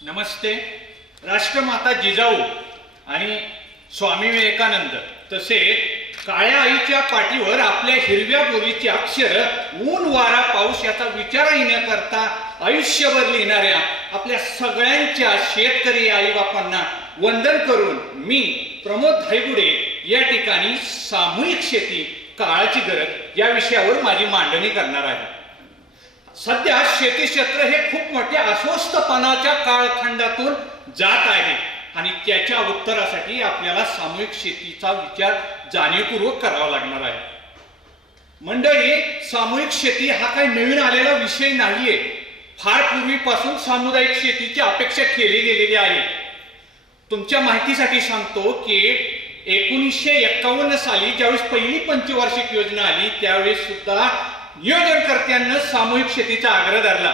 नमस्ते. राष्ट्रमाता जिजाऊ आणि स्वामी विवेकानंद तसेच काळ्या आईच्या पाठीवर आपल्या हिरव्या बोलीची अक्षर ऊन वारा पाऊस याचा विचारही न करता आयुष्यभर लिहिणाऱ्या आपल्या सगळ्यांच्या शेतकरी आई बापांना वंदन करून मी प्रमोद धायगुडे या ठिकाणी सामूहिक शेती काळाची गरज या विषयावर माझी मांडणी करणार आहे. सध्या शेती क्षेत्र हे खूप मोठ्या अस्वस्थपणाच्या कालखंडातून जात आहे आणि त्याच्या उत्तरासाठी आपल्याला सामूहिक शेतीचा विचार जाणीवपूर्वक करावा लागणार आहे. मंडळी, सामूहिक शेती हा काही नवीन आलेला विषय नाहीये. फार पूर्वीपासून सामुदायिक शेतीची अपेक्षा केली गेलेली आहे. तुमच्या माहितीसाठी सांगतो की 1951 साली ज्यावेळेस पहिली पंचवार्षिक योजना आली त्यावेळेस सुद्धा नियोजनकर्त्यांना सामूहिक शेतीचा आग्रह धरला.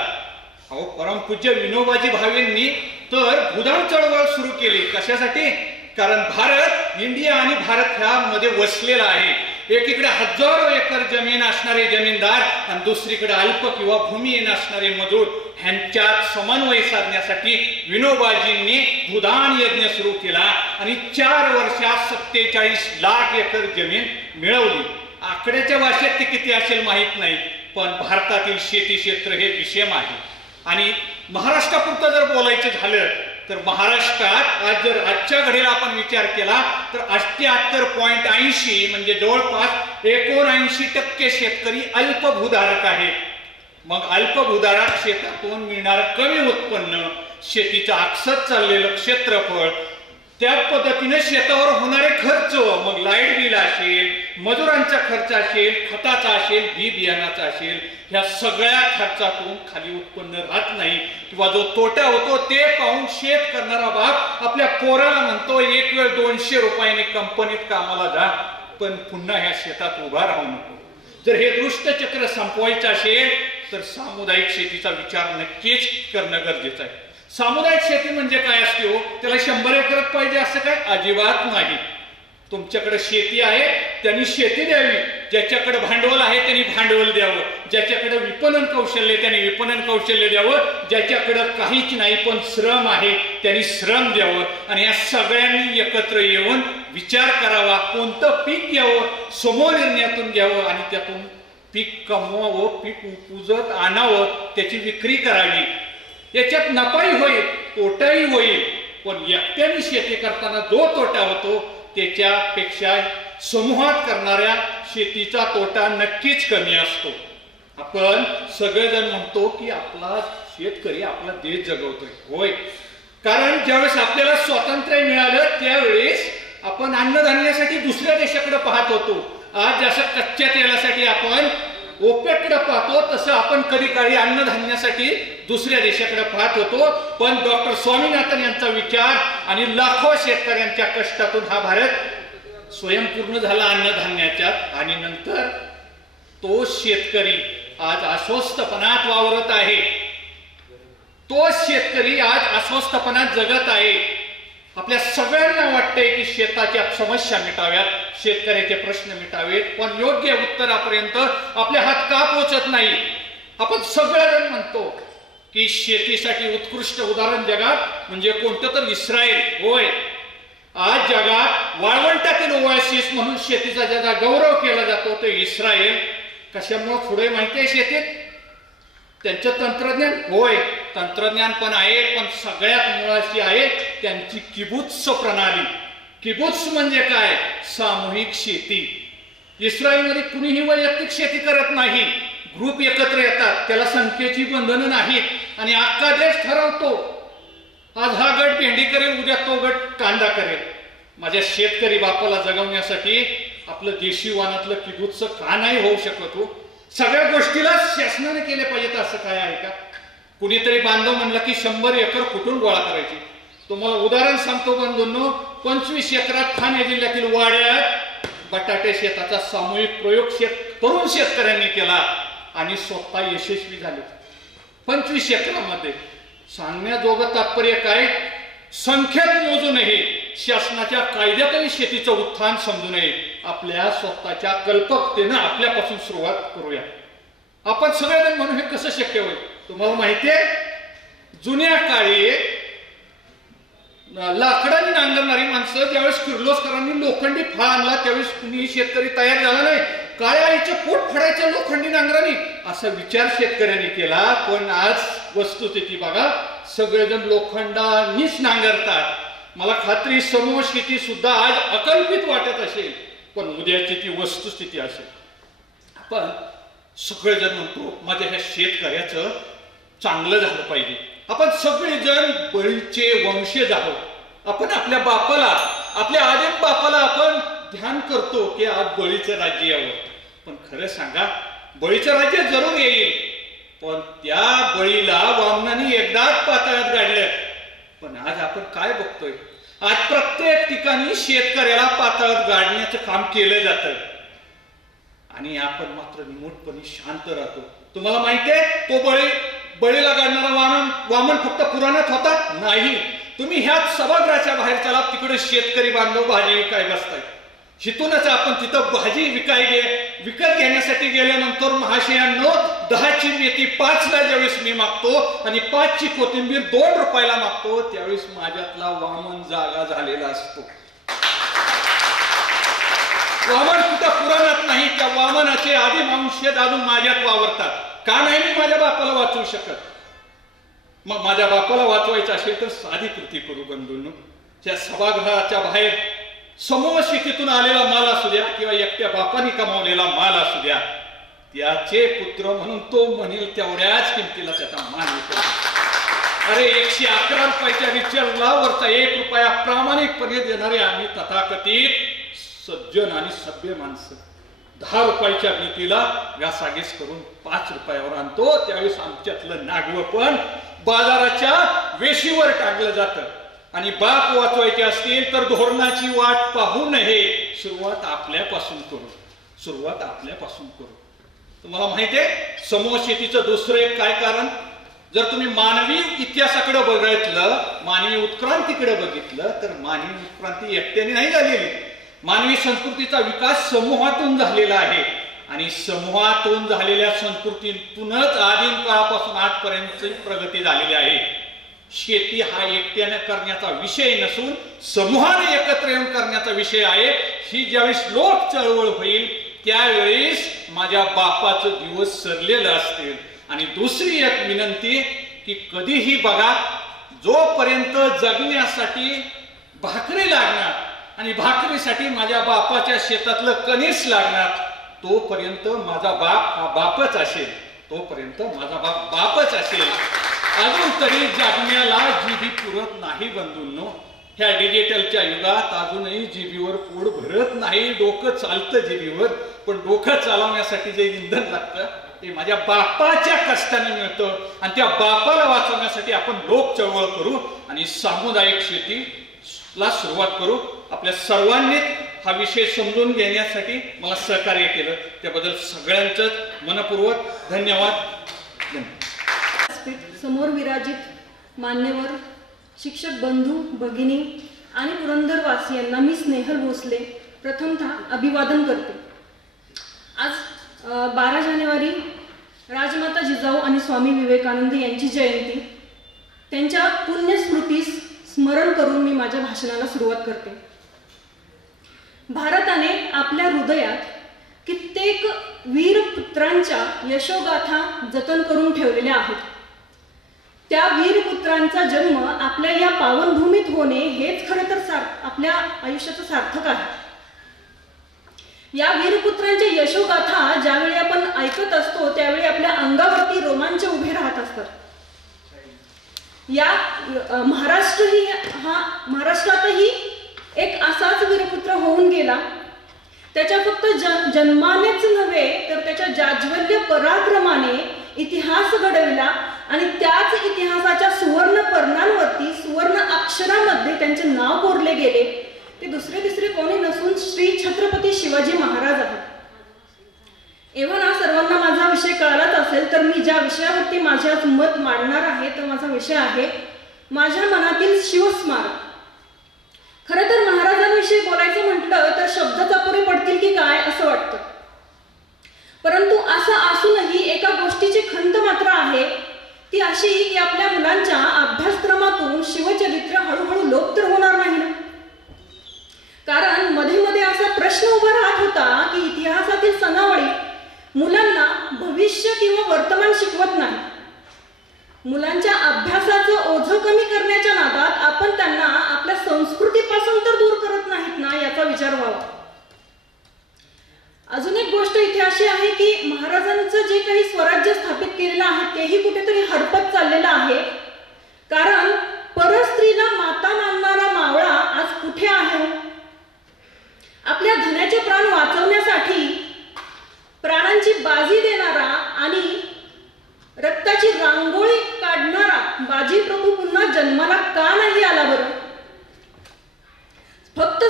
अहो, परमपूज्य विनोबाजी भावेंनी तर भूदान चळवळ सुरू केली. कशासाठी? कारण भारत, इंडिया आणि भारत ह्यामध्ये वसलेला आहे. एकीकडे हजारो एकर जमीन असणारे जमीनदार आणि दुसरीकडे अल्प किंवा भूमिहीन असणारे मजूर ह्यांच्यात समन्वय साधण्यासाठी विनोबाजींनी भूदान यज्ञ सुरू केला आणि 4 वर्षात 47 लाख एकर जमीन मिळवली. आकड्याच्या भाषेत ते किती असेल माहित नाही, पण भारतातील शेती क्षेत्र हे विषम आहे. आणि महाराष्ट्रापुरतं जर बोलायचं झालं तर महाराष्ट्रात आज जर आजच्या घडीला आपण विचार केला तर 78.80 म्हणजे जवळपास 79% शेतकरी अल्पभूधारक आहेत. मग अल्पभूधारक शेतातून मिळणारं कमी उत्पन्न, शेतीचं आकसत चाललेलं क्षेत्रफळ, त्या पद्धतीने शेतावर होणारे खर्च, मग लाईट बिल असेल, मजुरांचा खर्च असेल, खताचा असेल, बी बियाणाचा असेल, ह्या सगळ्या खर्चातून खाली उत्पन्न राहत नाही किंवा जो तोटा होतो ते पाहून शेत करणारा बाप आपल्या पोराला म्हणतो एक वेळ 200 रुपयाने कंपनीत कामाला जा, पण पुन्हा ह्या शेतात उभा राहू नको. जर हे दुष्टचक्र संपवायचं असेल तर सामुदायिक शेतीचा विचार नक्कीच करणं गरजेचं आहे. सामुदायिक शेती म्हणजे काय असते हो? त्याला 100 एकरच पाहिजे असं काय? अजिबात नाही. तुमच्याकडे शेती आहे त्यांनी शेती द्यावी, ज्याच्याकडे भांडवल आहे त्यांनी भांडवल द्यावं, ज्याच्याकडे विपणन कौशल्य त्यांनी विपणन कौशल्य द्यावं, ज्याच्याकडे काहीच नाही पण श्रम आहे त्यांनी श्रम द्यावं. आणि या सगळ्यांनी एकत्र येऊन विचार करावा, कोणतं पीक घ्यावं, समूह निर्णयातून घ्यावं आणि त्यातून पीक कमवावं, पीक उपजत आणावं, त्याची विक्री करावी. याच्यात नफाही होईल, तोटाही होईल, पण एकट्याने शेती करताना जो तोटा होतो त्याच्यापेक्षा समूहात करणाऱ्या शेतीचा तोटा नक्कीच कमी असतो. आपण सगळेजण म्हणतो की आपला शेतकरी आपला देश जगवतोय. होय, कारण ज्यावेळेस आपल्याला स्वातंत्र्य मिळालं त्यावेळेस आपण अन्नधान्यासाठी दुसऱ्या देशाकडे पाहत होतो. आज जसं कच्च्या तेलासाठी आपण ओपेकडे पाहतो तसं आपण कधी काळी अन्नधान्यासाठी दुसऱ्या देशाकडे पाहत होतो. पण डॉक्टर स्वामीनाथन यांचा विचार आणि लाखो शेतकऱ्यांच्या कष्टातून हा भारत स्वयंपूर्ण झाला अन्नधान्याच्या. आणि नंतर तो शेतकरी आज अस्वस्थपणात वावरत आहे. तो शेतकरी आज अस्वस्थपणात जगत आहे. आपल्या सगळ्यांना वाटतंय की शेताच्या समस्या मिटाव्यात, शेतकऱ्याचे प्रश्न मिटावेत, पण योग्य उत्तरापर्यंत आपले हात का पोहोचत नाही? आपण सगळेजण म्हणतो की शेतीसाठी उत्कृष्ट उदाहरण जगात म्हणजे कोणतं तर इस्रायल. होय, आज जगात वाळवंटातील ओएसिस म्हणून शेतीचा ज्याचा गौरव केला जातो तो इस्रायल. कशामुळे पुढे माहिती आहे शेतीत? त्यांचं तंत्रज्ञान. होय, तंत्रज्ञान पण आहे, पण सगळ्यात मुळाची आहे त्यांची किबुत्स प्रणाली. किबुत्स म्हणजे काय? सामूहिक शेती. इस्रायलमध्ये कुणीही वैयक्तिक शेती करत नाही, ग्रुप एकत्र येतात, त्याला संख्येची बंधनं नाहीत आणि अख्खा देश ठरवतो आज हा गट भेंडी करेल, उद्या तो गट कांदा करेल. माझ्या शेतकरी बापाला जगवण्यासाठी आपलं देशी वानातलं किबुत्स का नाही होऊ शकत हो? सगळ्या गोष्टीला शासनाने केले पाहिजेत असं काय आहे का? कुणीतरी बांधव म्हणलं की 100 एकर कुठून गोळा करायची? तुम्हाला उदाहरण सांगतो बंधूंनो, 25 एकरात ठाणे जिल्ह्यातील वाड्यात बटाटे शेताचा सामूहिक प्रयोग तरुण शेतकऱ्यांनी केला आणि स्वतः यशस्वी झाले. 25 एकरामध्ये. सांगण्याजोगं तात्पर्य काय? संख्येत मोजू नये, शासनाच्या कायद्यातही शेतीचं उत्थान समजू नये. आपल्या स्वतःच्या कल्पकतेनं आपल्यापासून सुरुवात करूया. आपण सगळेजण म्हणून हे कसं शक्य होईल? तुम्हाला माहिती आहे, जुन्या काळी लाकडाने नांगरणारी माणसं ज्यावेळेस किर्लोस्करांनी लोखंडी फाळ आणला त्यावेळेस कुणीही शेतकरी तयार झाला नाही. काळ्या आईचे पोट फाडायच्या लोखंडी नांगराने असा विचार शेतकऱ्यांनी केला. पण आज वस्तुस्थिती बघा, सगळेजण लोखंडानीच नांगरतात. मला खात्री समूह शेती सुद्धा आज अकल्पित वाटत असेल, पण उद्याची ती वस्तुस्थिती असेल. आपण सगळेजण म्हणतो माझ्या ह्या शेतकऱ्याचं चांगलं झालं पाहिजे. आपण सगळेजण बळीचे वंशज आहोत. आपण आपल्या बापाला, आपल्या आदिम बापाला आपण ध्यान करतो की आज बळीचं राज्य यावं. पण खरं सांगा, बळीचं राज्य जरूर येईल, पण त्या बळीला वामनाने एकदाच पाताळात गाडलं. पण आज आपण काय बघतोय, आज प्रत्येक ठिकाणी शेतकऱ्याला पाताळात गाडण्याचं काम केलं जातं आणि आपण मात्र निमूटपणे शांत राहतो. तुम्हाला माहितीये, तो बळीला गाडणारा वामन फक्त पुराणात होता नाही. तुम्ही ह्याच सभागृहाच्या बाहेर चला, तिकडे शेतकरी बांधव भाजी विकाय बसताय. हिथूनच आपण तिथं भाजी विकत घेण्यासाठी गेल्यानंतर महाशयांनो, 10ची मेथी 5ला ज्यावेळेस मी मागतो आणि 5ची कोथिंबीर 2 रुपयाला मागतो, त्यावेळेस माझ्यातला वामन जागा झालेला असतो. वामन कुठं पुराणात नाही, त्या वामनाचे आदिम वंशज अजून माझ्यात वावरतात. का नाही मी माझ्या बापाला वाचवू शकत? मग माझ्या बापाला वाचवायचं असेल तर साधी कृती करू बंधूंनो. त्या सभागृहाच्या बाहेर समूह शेतीतून आलेला माल असू द्या किंवा एकट्या बापाने कमावलेला माल असू द्या, त्याचे पुत्र म्हणून तो म्हणेल तेवढ्याच किमतीला त्याचा मान येतो. अरे 111 रुपयाच्या रिचार्जला वरचा 1 रुपया प्रामाणिकपणे देणारे आम्ही तथाकथित सज्जन आणि सभ्य माणसं 10 रुपयाच्या नीतीला घासाघीस करून 5 रुपयावर आणतो. त्यावेळेस आमच्यातलं नागवं पण बाजाराच्या वेशीवर टाकलं जातं. आणि बाप वाचवायचे असतील तर धोरणाची वाट पाहू नये, सुरुवात आपल्यापासून करू. तुम्हाला माहितीये, समूह शेतीचं दुसरं एक काय कारण, जर तुम्ही मानवी इतिहासाकडे बघितलं, मानवी उत्क्रांतीकडे बघितलं, तर मानवी उत्क्रांती एकट्याने नाही झालेली. मानवी संस्कृतीचा विकास समूहातून झालेला आहे आणि समूहातून झालेल्या संस्कृतीतूनच आदिम काळापासून आजपर्यंतची प्रगती झालेली आहे. शेती हा एकट्याने करण्याचा विषय नसून समूहाने एकत्र येऊन करण्याचा विषय आहे. ही ज्यावेळेस लोक चळवळ होईल त्यावेळेस माझ्या बापाचं दिवस सरलेलं असतील. आणि दुसरी एक विनंती की कधीही बघा, जोपर्यंत जगण्यासाठी भाकरी लागणार आणि भाकरीसाठी माझ्या बापाच्या शेतातलं कणीस लागणार, तोपर्यंत माझा बाप हा बापच असेल, तोपर्यंत माझा बाप बापच असेल. अजून तरी जगण्याला जीबी पुरत नाही बंधूंनो. ह्या डिजिटलच्या युगात अजूनही जीबीवर पोट भरत नाही. डोकं चालतं जीबीवर, पण डोकं चालवण्यासाठी जे इंधन लागतं ते माझ्या बापाच्या कष्टाने मिळतं. आणि त्या बापाला वाचवण्यासाठी आपण लोक चळवळ करू आणि सामुदायिक शेतीला सुरुवात करू. आपल्या सर्वांनी हा विषय समजून घेण्यासाठी मला सहकार्य केलं, त्याबद्दल सगळ्यांचं मनपूर्वक धन्यवाद. समोर विराजित मान्यवर शिक्षक बंधू भगिनी आणि पुरंदरवासियांना मी स्नेहल भोसले प्रथमतः अभिवादन करते. आज 12 जानेवारी राजमाता जिजाऊ आणि स्वामी विवेकानंद यांची जयंती. त्यांच्या पुण्यस्मृतीस स्मरण करून मी माझ्या भाषणाला सुरुवात करते. भारताने आपल्या हृदयात कित्येक वीरपुत्रांच्या यशोगाथा जतन करून ठेवलेल्या आहेत. त्या वीरपुत्रांचा जन्म आपल्या या पावनभूमीत होणे हेच खरं तर आपल्या आयुष्याचं सार्थक आहे. या वीरपुत्रांच्या यशोगाथा ज्यावेळी आपण ऐकत असतो त्यावेळी आपल्या अंगावरती रोमांच उभे राहत असतात. या महाराष्ट्रातही एक असाच वीरपुत्र होऊन गेला. त्याच्या फक्त जन्मानेच नव्हे तर त्याच्या जाज्वल्य पराक्रमाने इतिहास घडविला आणि त्याच इतिहासाच्या सुवर्ण पर्णांवरती सुवर्ण अक्षरामध्ये त्यांचे नाव कोरले गेले. ते दुसरे कोणी नसून श्री छत्रपती शिवाजी महाराज आहेत. एव्हा ना सर्वांना माझा विषय कळलाच असेल, तर मी ज्या विषयावरती माझ्याच मत मांडणार आहे तो माझा विषय आहे माझ्या मनातील शिवस्मारक. खरं तर महाराजांविषयी बोलायचं म्हटलं तर शब्दच अपुरे पडतील की काय असं वाटतं. परंतु असं असूनही एका गोष्टीची खंत मात्र आहे, ती अशी की आपल्या मुलांच्या अभ्यासक्रमातून शिवचरित्र हळूहळू लोप तर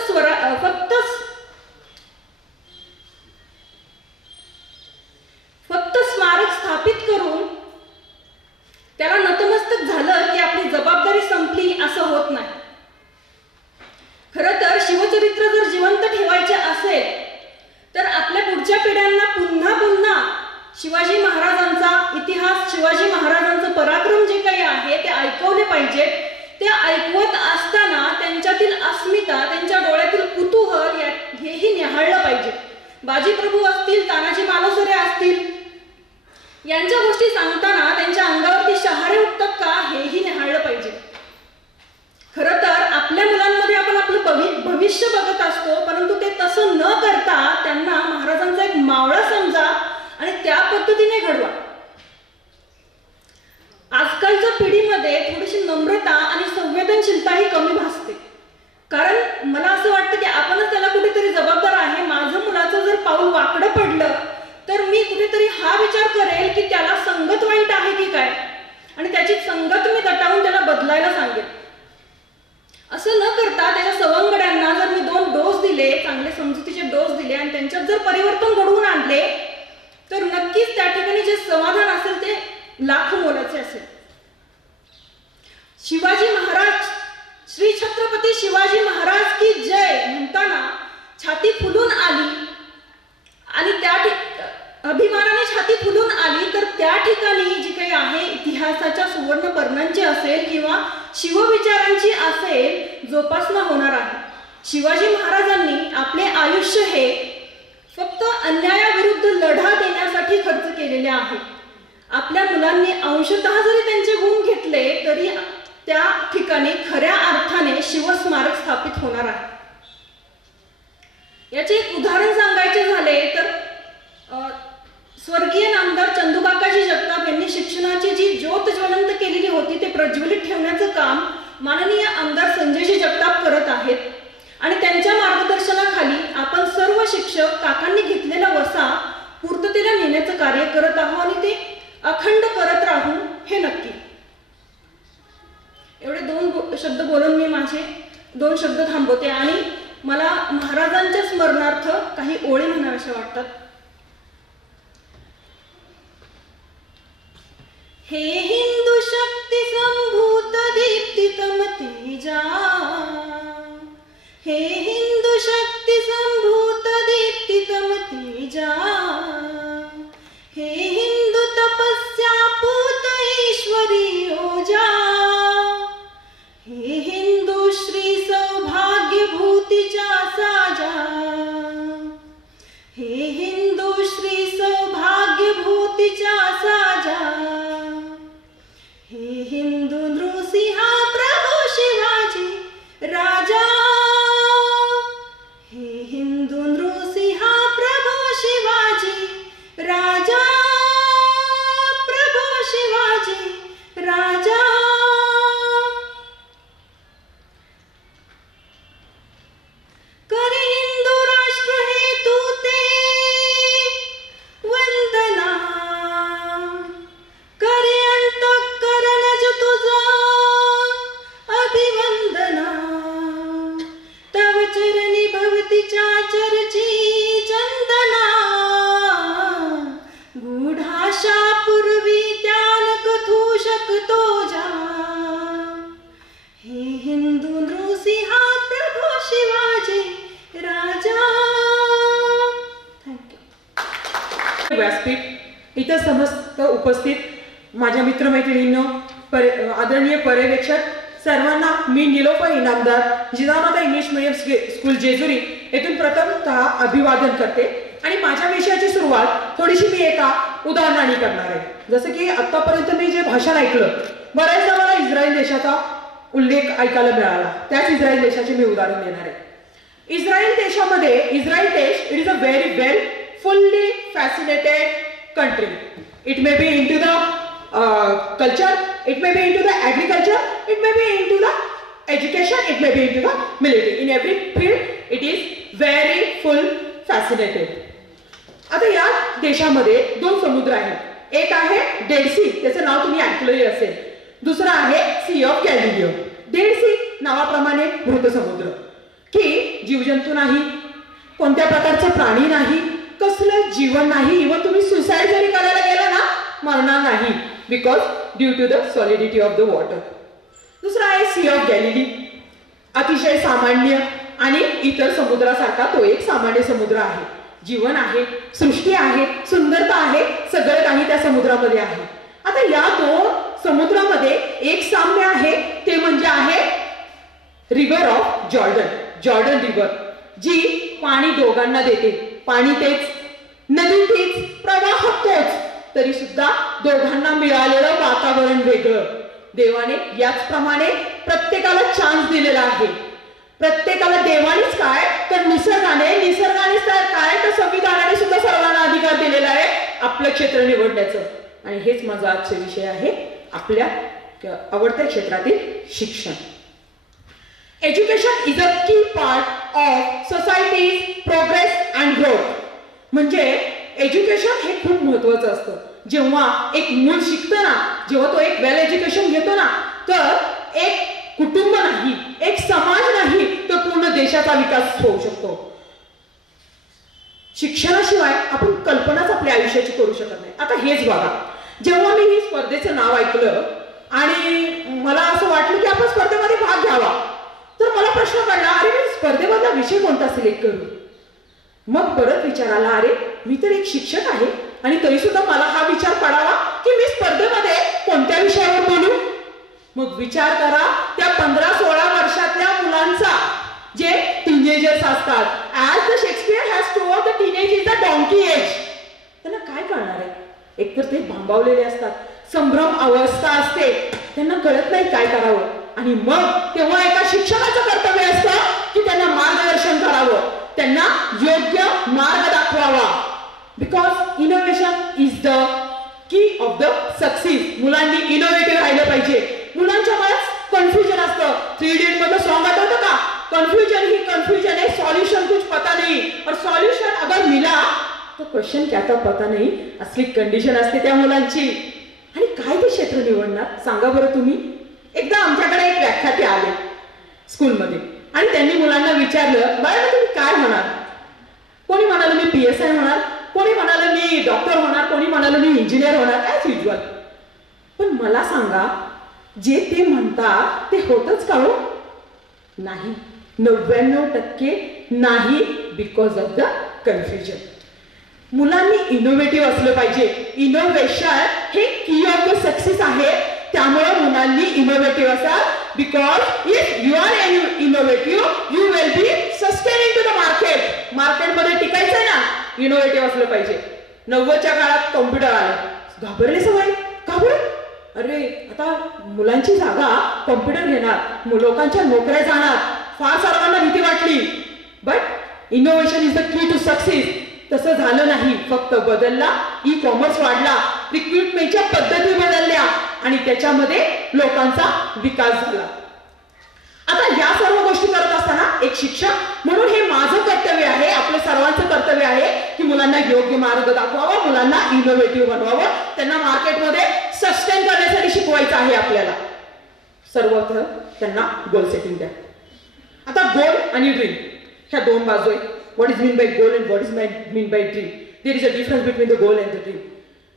फक्त स्मारक स्थापित करून त्याला नतमस्तक झालं की आपली जबाबदारी संपली असं होत नाही. खरं तर शिवचरित्र जर जिवंत ठेवायचे असेल तर आपल्या पुढच्या पिढ्यांना पुन्हा पुन्हा शिवाजी महाराजांचा इतिहास, शिवाजी महाराजांचं पराक्रम जे काही आहे ते ऐकवले पाहिजे. ते ऐकवत असताना त्यांच्यातील अस्मिता, त्यांच्या डोळ्यातील कुतूहल हेही निहाळलं पाहिजे. बाजीप्रभू असतील, तानाजी मालुसरे असतील, यांच्या गोष्टी सांगताना त्यांच्या अंगावरती शहारे उठतात का हेही निहाळलं पाहिजे. खरं तर आपल्या मुलांमध्ये आपण आपलं भविष्य बघत असतो, परंतु ते तसं न करता त्यांना महाराजांचा एक मावळा समजा आणि त्या पद्धतीने घडवा. आजकालच्या पिढीमध्ये थोडीशी नम्रता आणि संवेदनशीलता ही कमी भासते. कारण मला असं वाटतं की आपणच त्याला कुठेतरी जबाबदार आहे. माझं मुलाचं जर पाऊल वाकडं पडलं तर मी कुठेतरी हा विचार करेल की त्याला संगत वाईट आहे की काय, आणि त्याची संगत मी दटावून त्याला बदलायला सांगेल. असं न करता त्याच्या सवंगड्यांना जर मी 2 डोस दिले, चांगले समजुतीचे डोस दिले आणि त्यांच्यात जर परिवर्तन घडवून आणले तर नक्कीच त्या ठिकाणी जे समाधान असेल ते लाख मोलाचे असेल. शिवाजी महाराज, श्री छत्रपती शिवाजी महाराज की जय म्हणताना छाती फुलून आली आणि त्या अभिमानाने छाती फुलून आली तर त्या ठिकाणी जी काही आहे इतिहासाच्या सुवर्ण पर्णांची असेल किंवा शिवविचारांची असेल जोपासना होणार आहे. शिवाजी महाराजांनी आपले आयुष्य हे फक्त अन्यायाविरुद्ध लढा देण्यासाठी खर्च केलेले आहे. आपल्या मुलांनी अंशतः जरी त्यांचे गुण घेतले तरी त्या ठिकाणी खऱ्या अर्थाने शिवस्मारक स्थापित होणार आहे. याचे एक उदाहरण सांगायचे झाले तर स्वर्गीय नामदार चंदूकाकाजी जगताप यांनी शिक्षणाची जी ज्योत ज्वलंत केलेली होती ते प्रज्वलित ठेवण्याचं काम माननीय आमदार संजयजी जगताप करत आहेत. आणि त्यांच्या मार्गदर्शनाखाली आपण सर्व शिक्षक काकांनी घेतलेला वसा पूर्ततेला नेण्याचं कार्य करत आहोत आणि ते अखंड करत राहू हे नक्की. एवढे 2 शब्द बोलून मी माझे 2 शब्द थांबवते आणि मला महाराजांच्या स्मरणार्थ काही ओळी म्हणाव्याशा वाटतात. हे हिंदू शक्ती संभूत दीप्तितम तेजा, हे हिंदू शक्ती संभूत दीप्तितम तेजा, हे हिंदू तपस्या पूत ईश्वरी ओजा, हे हिंदू श्री सौभाग्य भूतीच्या साजा, हे हिंदू श्री सौभाग्य भूतीच्या साजा, हे हिंदू नृसिंहा प्रभू शिवाजी राजा, हे हिंदू नृसिंहा प्रभू शिवाजी राजा, प्रभू शिवाजी राजा. करे हिंदू राष्ट्र हेतू ते वंदना, करे अंतःकरणज तुझा अभिवंदना, तव चरणी भवतीच्या चरची चंदना, गूढाशा पूर्वी त्यान कथू शकतो जा, हे हिंदू नृसिंहा प्रभू शिवाजी राजा. थँक्यू. व्यासपीठ इथं समस्त उपस्थित माझ्या मित्रमैत्रिणींनो, आदरणीय पर्यवेक्षक सर्वांना मी Nilofar Inamdar Jijamata English medium school Jejuri येथून प्रथमतः अभिवादन करते आणि माझ्या विषयाची सुरुवात थोडीशी मी एका उदाहरणाने करणार आहे. जसं की आतापर्यंत मी जे भाषण ऐकलं बऱ्याचदा मला इस्रायल देशाचा उल्लेख ऐकायला मिळाला. त्याच इस्रायल देशाचे मी उदाहरण देणार आहे. इस्रायल देशामध्ये इस्रायल देश it is a very well fully fascinated country. It may be into the culture, it may be into the agriculture, it may be into the education, it may be into the military. In every field it is very full fascinated. आता या देशामध्ये 2 समुद्र आहेत. एक आहे dead C, त्याचं नाव तुम्ही ऐकलेले असेल. दुसरा आहे sea of Galilee. Dead Sea नावाप्रमाणे मृत समुद्र, की जीवजंतू नाही, कोणत्या प्रकारचं प्राणी नाही, कसलं जीवन नाही. इव्हन तुम्ही सुसाईड जरी करायला गेला ना, मरणार नाही, because due to the solidity of the water. दुसरा आहे सी ऑफ गॅलिली. अतिशय सामान्य आणि इतर समुद्रासारखा तो एक सामान्य समुद्र आहे. जीवन आहे, सृष्टी आहे, सुंदरता आहे, सगळं काही त्या समुद्रामध्ये आहे. आता या दोन समुद्रामध्ये एक साम्य आहे, ते म्हणजे आहे river of Jordan. Jordan river जी पाणी दोघांना देते. पाणी तेच, नदी तीच, प्रवाह तोच, तरी सुद्धा दोघांना मिळालेलं वातावरण वेगळं. देवाने याचप्रमाणे प्रत्येकाला चान्स दिलेला आहे. प्रत्येकाला देवानेच काय तर निसर्गाने काय तर संविधानाने सुद्धा सर्वांना अधिकार दिलेला आहे आपलं क्षेत्र निवडण्याचं. आणि हेच माझा आजचा विषय आहे, आपल्या आवडत्या क्षेत्रातील शिक्षण. एज्युकेशन इज अ की part of societies progress and growth. म्हणजे एज्युकेशन हे खूप महत्वाचं असतं. जेव्हा एक मूल शिकतं ना, जेव्हा तो एक वेल एज्युकेशन घेतो ना, तर एक कुटुंब नाही, एक समाज नाही, तर पूर्ण देशाचा विकास होऊ शकतो. शिक्षणाशिवाय आपण कल्पनाच आपल्या आयुष्याची करू शकत नाही. आता हेच बघा, जेव्हा मी ही स्पर्धेचं नाव ऐकलं आणि मला असं वाटलं की आपण स्पर्धेमध्ये भाग घ्यावा, तर मला प्रश्न पडला, अरे मी स्पर्धेमधला विषय कोणता सिलेक्ट करू. मग परत विचार आला, अरे मी तर एक शिक्षक आहे आणि तरी सुद्धा मला हा विचार पडावा की मी स्पर्धेमध्ये कोणत्या विषयावर बोलू. मग विचार करा, त्या 15-16 वर्षातल्या मुलांचा, जे टीनेजर्स असतात. As the Shakespeare has told, the teenage is the donkey age. त्यांना काय कळणार आहे? एकतर ते भांबावलेले असतात, संभ्रम अवस्था असते, त्यांना कळत नाही काय करावं. आणि मग तेव्हा एका शिक्षकाचं कर्तव्य असतं की त्यांना मार्गदर्शन करावं, त्यांना योग्य मार्ग दाखवावा. बिकॉज इनोव्हेशन इज द की ऑफ द सक्सेस. मुलांनी इनोव्हेटिव्ह राहिलं पाहिजे. मुलांच्या मनात कन्फ्युजन असतं. 3 इडियट मधलं सॉन्ग आठवतं का? कन्फ्युजन ही कन्फ्युजन है, सॉल्यूशन कुछ पता नहीं, और सॉल्यूशन अगर मिला तो क्वेश्चन क्या था पता नहीं, असली कंडिशन असते त्या मुलांची. आणि काय ते क्षेत्र निवडणार सांगा बरं तुम्ही. एकदा आमच्याकडे एक व्याख्याते आले स्कूलमध्ये आणि त्यांनी मुलांना विचारलं, बाळा तुम्ही काय होणार? कोणी म्हणाल मी PSI होणार, कोणी म्हणाल मी डॉक्टर होणार, कोणी म्हणाल मी इंजिनियर होणार, ऍज युज्युअल. पण मला सांगा, जे ते म्हणतात ते होतच का हो? नाही, 99% नाही, बिकॉज ऑफ द कन्फ्युजन. मुलांनी इनोव्हेटिव्ह असलं पाहिजे. इनोव्हेशन हे की ऑफ द सक्सेस आहे. त्यामुळे मुलांनी इनोव्हेटिव्ह असा, because if you are innovative you will be sustaining to the market. मार्केटमध्ये टिकायचं ना, इनोव्हेटिव्ह असलं पाहिजे. 90च्या काळात कॉम्प्युटर आला, घाबरले सगळे. का बरं? अरे आता मुलांची जागा कॉम्प्युटर घेणार, लोकांच्या नोकऱ्या जाणार, फार सर्वांना भीती वाटली. But innovation is the key to success. तसं झालं नाही, फक्त बदलला. ई कॉमर्स वाढला, रिक्रुटमेंटच्या पद्धती बदलल्या आणि त्याच्यामध्ये लोकांचा विकास झाला. आता या सर्व गोष्टी करत असताना एक शिक्षक म्हणून हे माझं कर्तव्य आहे, आपलं सर्वांचं कर्तव्य आहे की मुलांना योग्य मार्ग दाखवावा, मुलांना इनोव्हेटिव्ह बनवावं, त्यांना मार्केटमध्ये सस्टेन करण्यासाठी शिकवायचं आहे आपल्याला. सर्वत्र त्यांना गोल सेटिंग द्या. आता गोल आणि ड्रीम ह्या दोन बाजू आहेत. What is mean by goal and what is mean by dream. There is a difference between the goal and the dream.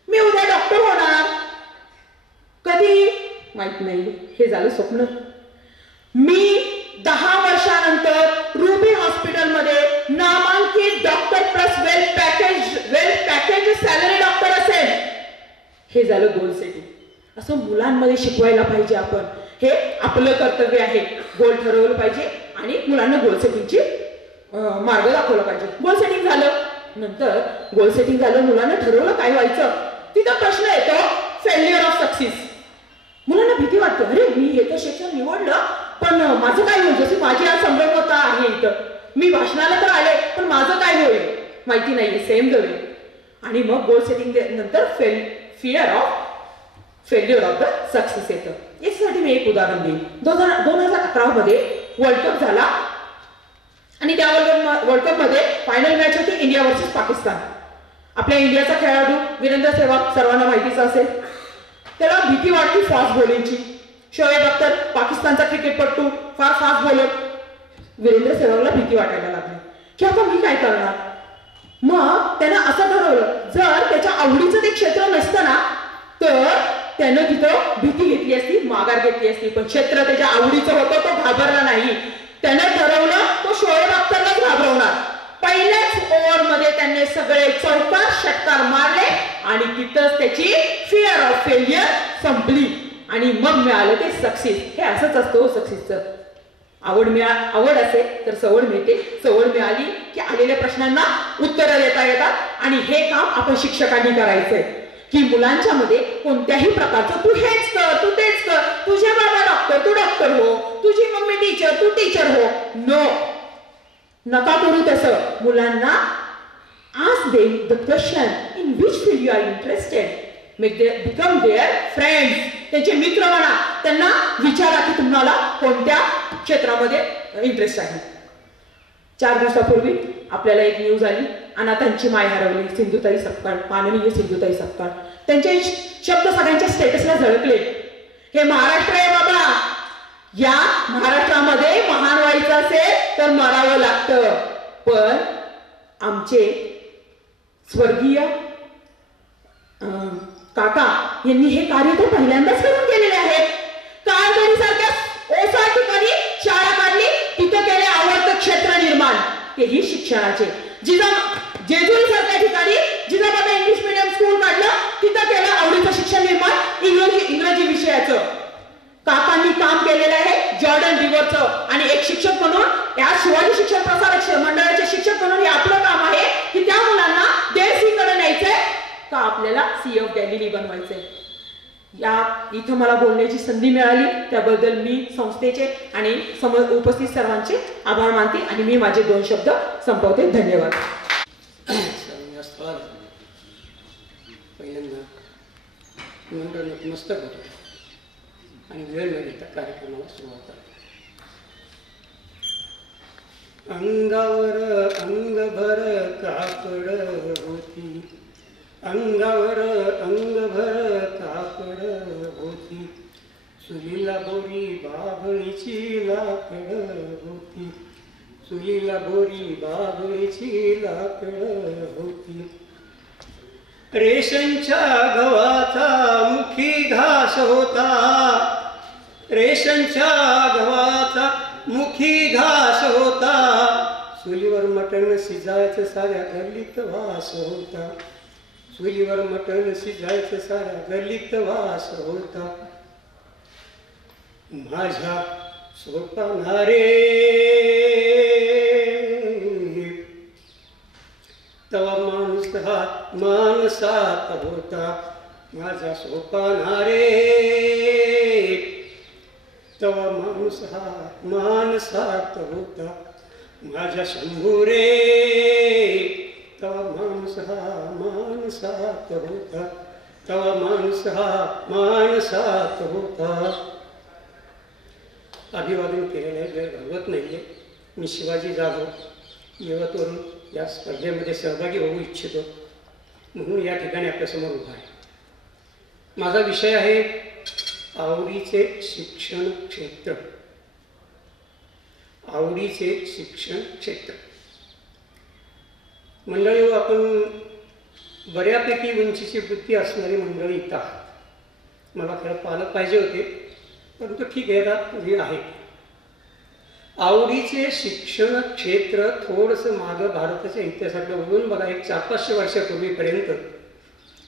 मी उद्या डॉक्टर होणार, कधी माहित नाही, हे झालं स्वप्न. मी 10 वर्षानंतर रुबी हॉस्पिटलमध्ये नामांकित डॉक्टर प्लस वेल पॅकेज सॅलरी डॉक्टर असेल, हे झालं गोल सेटिंग. असं मुलांमध्ये शिकवायला पाहिजे आपण. हे आपलं कर्तव्य आहे. गोल ठरवलं पाहिजे आणि मुलांना गोल सेटिंगची मार्ग दाखवला पाहिजे. गोल सेटिंग झालं, नंतर गोल सेटिंग झालं, मुलांना ठरवलं काय व्हायचं. तिथं प्रश्न येतो फेल्युअर ऑफ सक्सेस. मुलांना भीती वाटते, अरे मी हे तर शिक्षण निवडलं पण माझं काय होईल. जशी माझी आज संभ्रमता आहे इथं, मी भाषणाला तर आले पण माझं काय होईल माहिती नाहीये. Same the way. आणि मग गोल सेटिंग नंतर fear of failure of the success येतं. यासाठी मी एक उदाहरण देईन. 2011 मध्ये वर्ल्ड कप झाला आणि त्या वर्ल्ड कप मध्ये फायनल मॅच होती इंडिया वर्सेस पाकिस्तान. आपल्या इंडियाचा खेळाडू वीरेंद्र सेहवाग सर्वांना माहितीच असेल. त्याला भीती वाटली फास्ट बॉलिंगची. शोएब अख्तर पाकिस्तानचा क्रिकेटपटू, फार फास्ट बॉलर. वीरेंद्र सरावला भीती वाटायला लागली की आता मी काय करणार. मग त्यानं असं ठरवलं, जर त्याच्या आवडीचं ते क्षेत्र नसतं ना तर त्यानं तिथं भीती घेतली असती, माघार घेतली असती. पण क्षेत्र त्याच्या आवडीचं होतं, तो घाबरला नाही. त्यानं ठरवलं तो शोएब अख्तरलाच घाबरवणार. पहिल्याच ओव्हरमध्ये त्यांनी सगळे चौकार षटकार मारले आणि तिथंच त्याची फिअर ऑफ फेल्युअर संपली आणि मग मिळालं ते सक्सेस. हे असंच असतं सक्सेसचं. आवड असेल तर सवड मिळते, सवड मिळाली की आलेल्या प्रश्नांना उत्तरं देता येतात. आणि हे काम आपण शिक्षकांनी करायचंय की मुलांच्या मध्ये कोणत्याही प्रकारचं तू हेच कर, तू तेच कर, तुझे बाबा डॉक्टर तू डॉक्टर हो, तुझी मम्मी टीचर तू टीचर हो, नो, नका करू तसं. मुलांना ask them the question in which field you are interested, make them become their friends. त्यांचे मित्र म्हणा, त्यांना विचारा की तुम्हाला कोणत्या क्षेत्रामध्ये इंटरेस्ट आहे. 4 दिवसापूर्वी आपल्याला एक न्यूज आली, अनाथांची माय हरवली. सिंधुताई सपकाळ, माननीय सिंधुताई सपकाळ, त्यांचे शब्द सगळ्यांच्या स्टेटसला झळकले. हे महाराष्ट्र आहे बाबा, या महाराष्ट्रामध्ये महान व्हायचं असेल तर मरावं लागतं. पण आमचे स्वर्गीय काका यांनी हे कार्य तर पहिल्यांदाच करून केलेले आहे. कारवारी सारख्या ओसाड ठिकाणी शाळा काढली, तिथं केले आवडतं क्षेत्र निर्माण, तेही शिक्षणाचे. जेजुरी सारख्या ठिकाणी जिजाबाई इंग्लिश मीडियम स्कूल काढलं, तिथं केलं आवडीचं शिक्षण निर्माण, इंग्रजी विषयाचं. काकांनी काम केलेलं आहे जॉर्डन रिव्हरचं. आणि एक शिक्षक म्हणून, या शिवाजी शिक्षण प्रसारक मंडळाचे शिक्षक म्हणून हे आपलं काम आहे की त्या मुलांना देवसीकडे न्यायचंय का आपल्याला सी ऑफ गॅलिली बनवायचंय. या इथं मला बोलण्याची संधी मिळाली त्याबद्दल मी संस्थेचे आणि उपस्थित सर्वांचे आभार मानते आणि मी माझे 2 शब्द संपवते. धन्यवाद. पहिल्यांदा मंडळ नतमस्तक होतं आणि वेळ न देता कार्यक्रमाला सुरुवात करतो. अंगावर अंगभर कापड होती, अंगावर अंगभर कापड होती, चुलीला बोरी बाभळीची लाकड होती, चुलीला बोरी बाभळीची लाकड होती. रेशनच्या गव्हाचा मुखी घास होता, रेशनच्या गव्हाचा मुखी घास होता, चुलीवर मटण शिजायचं साऱ्या गल्लीत वास होता, चुलीवर मटण शिजायचं साऱ्या गल्लीत वास होता. माझ्या सोपानारे तवा माणूस हा माणसात होता, माझ्या सोपानारे तवा माणूस हा माणसात होता, माझ्या शंभूरे तवा माणूस हा माणसात होता, तवा माणूस हा माणसात होता. अभिवादन केलेलं वेळ घडवत नाहीये. मी शिवाजी जाधव यवतवरून या स्पर्धेमध्ये सहभागी होऊ इच्छितो म्हणून या ठिकाणी आपल्यासमोर उभा आहे. माझा विषय आहे आवडीचे शिक्षण क्षेत्र. आवडीचे शिक्षण क्षेत्र. मंडळी, आपण बऱ्यापैकी उंचीची वृत्ती असणारी मंडळी इथं आहात. मला खरं पालक पाहिजे होते, परंतु ठीक आहे, आता आहे. आवडीचे शिक्षण क्षेत्र थोडंसं मागं भारताच्या इतिहासाकडे वळून बघा. एक 400-500 वर्षापूर्वीपर्यंत,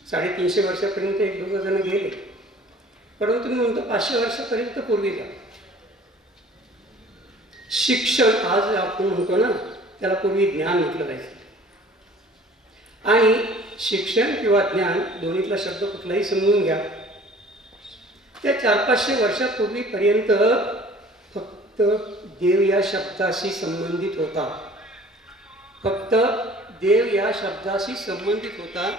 350 वर्षापर्यंत 1-2 जण गेले, परंतु मी म्हणतो 500 वर्षापर्यंत पूर्वी जा. शिक्षण आज आपण म्हणतो ना, त्याला पूर्वी ज्ञान म्हटलं जायचं. आणि शिक्षण किंवा ज्ञान दोन्हीतला शब्द कुठलाही समजून घ्या. त्या 400-500 वर्षापूर्वीपर्यंत फक्त देव या शब्दाशी संबंधित होता. फक्त देव या शब्दाशी संबंधित होता.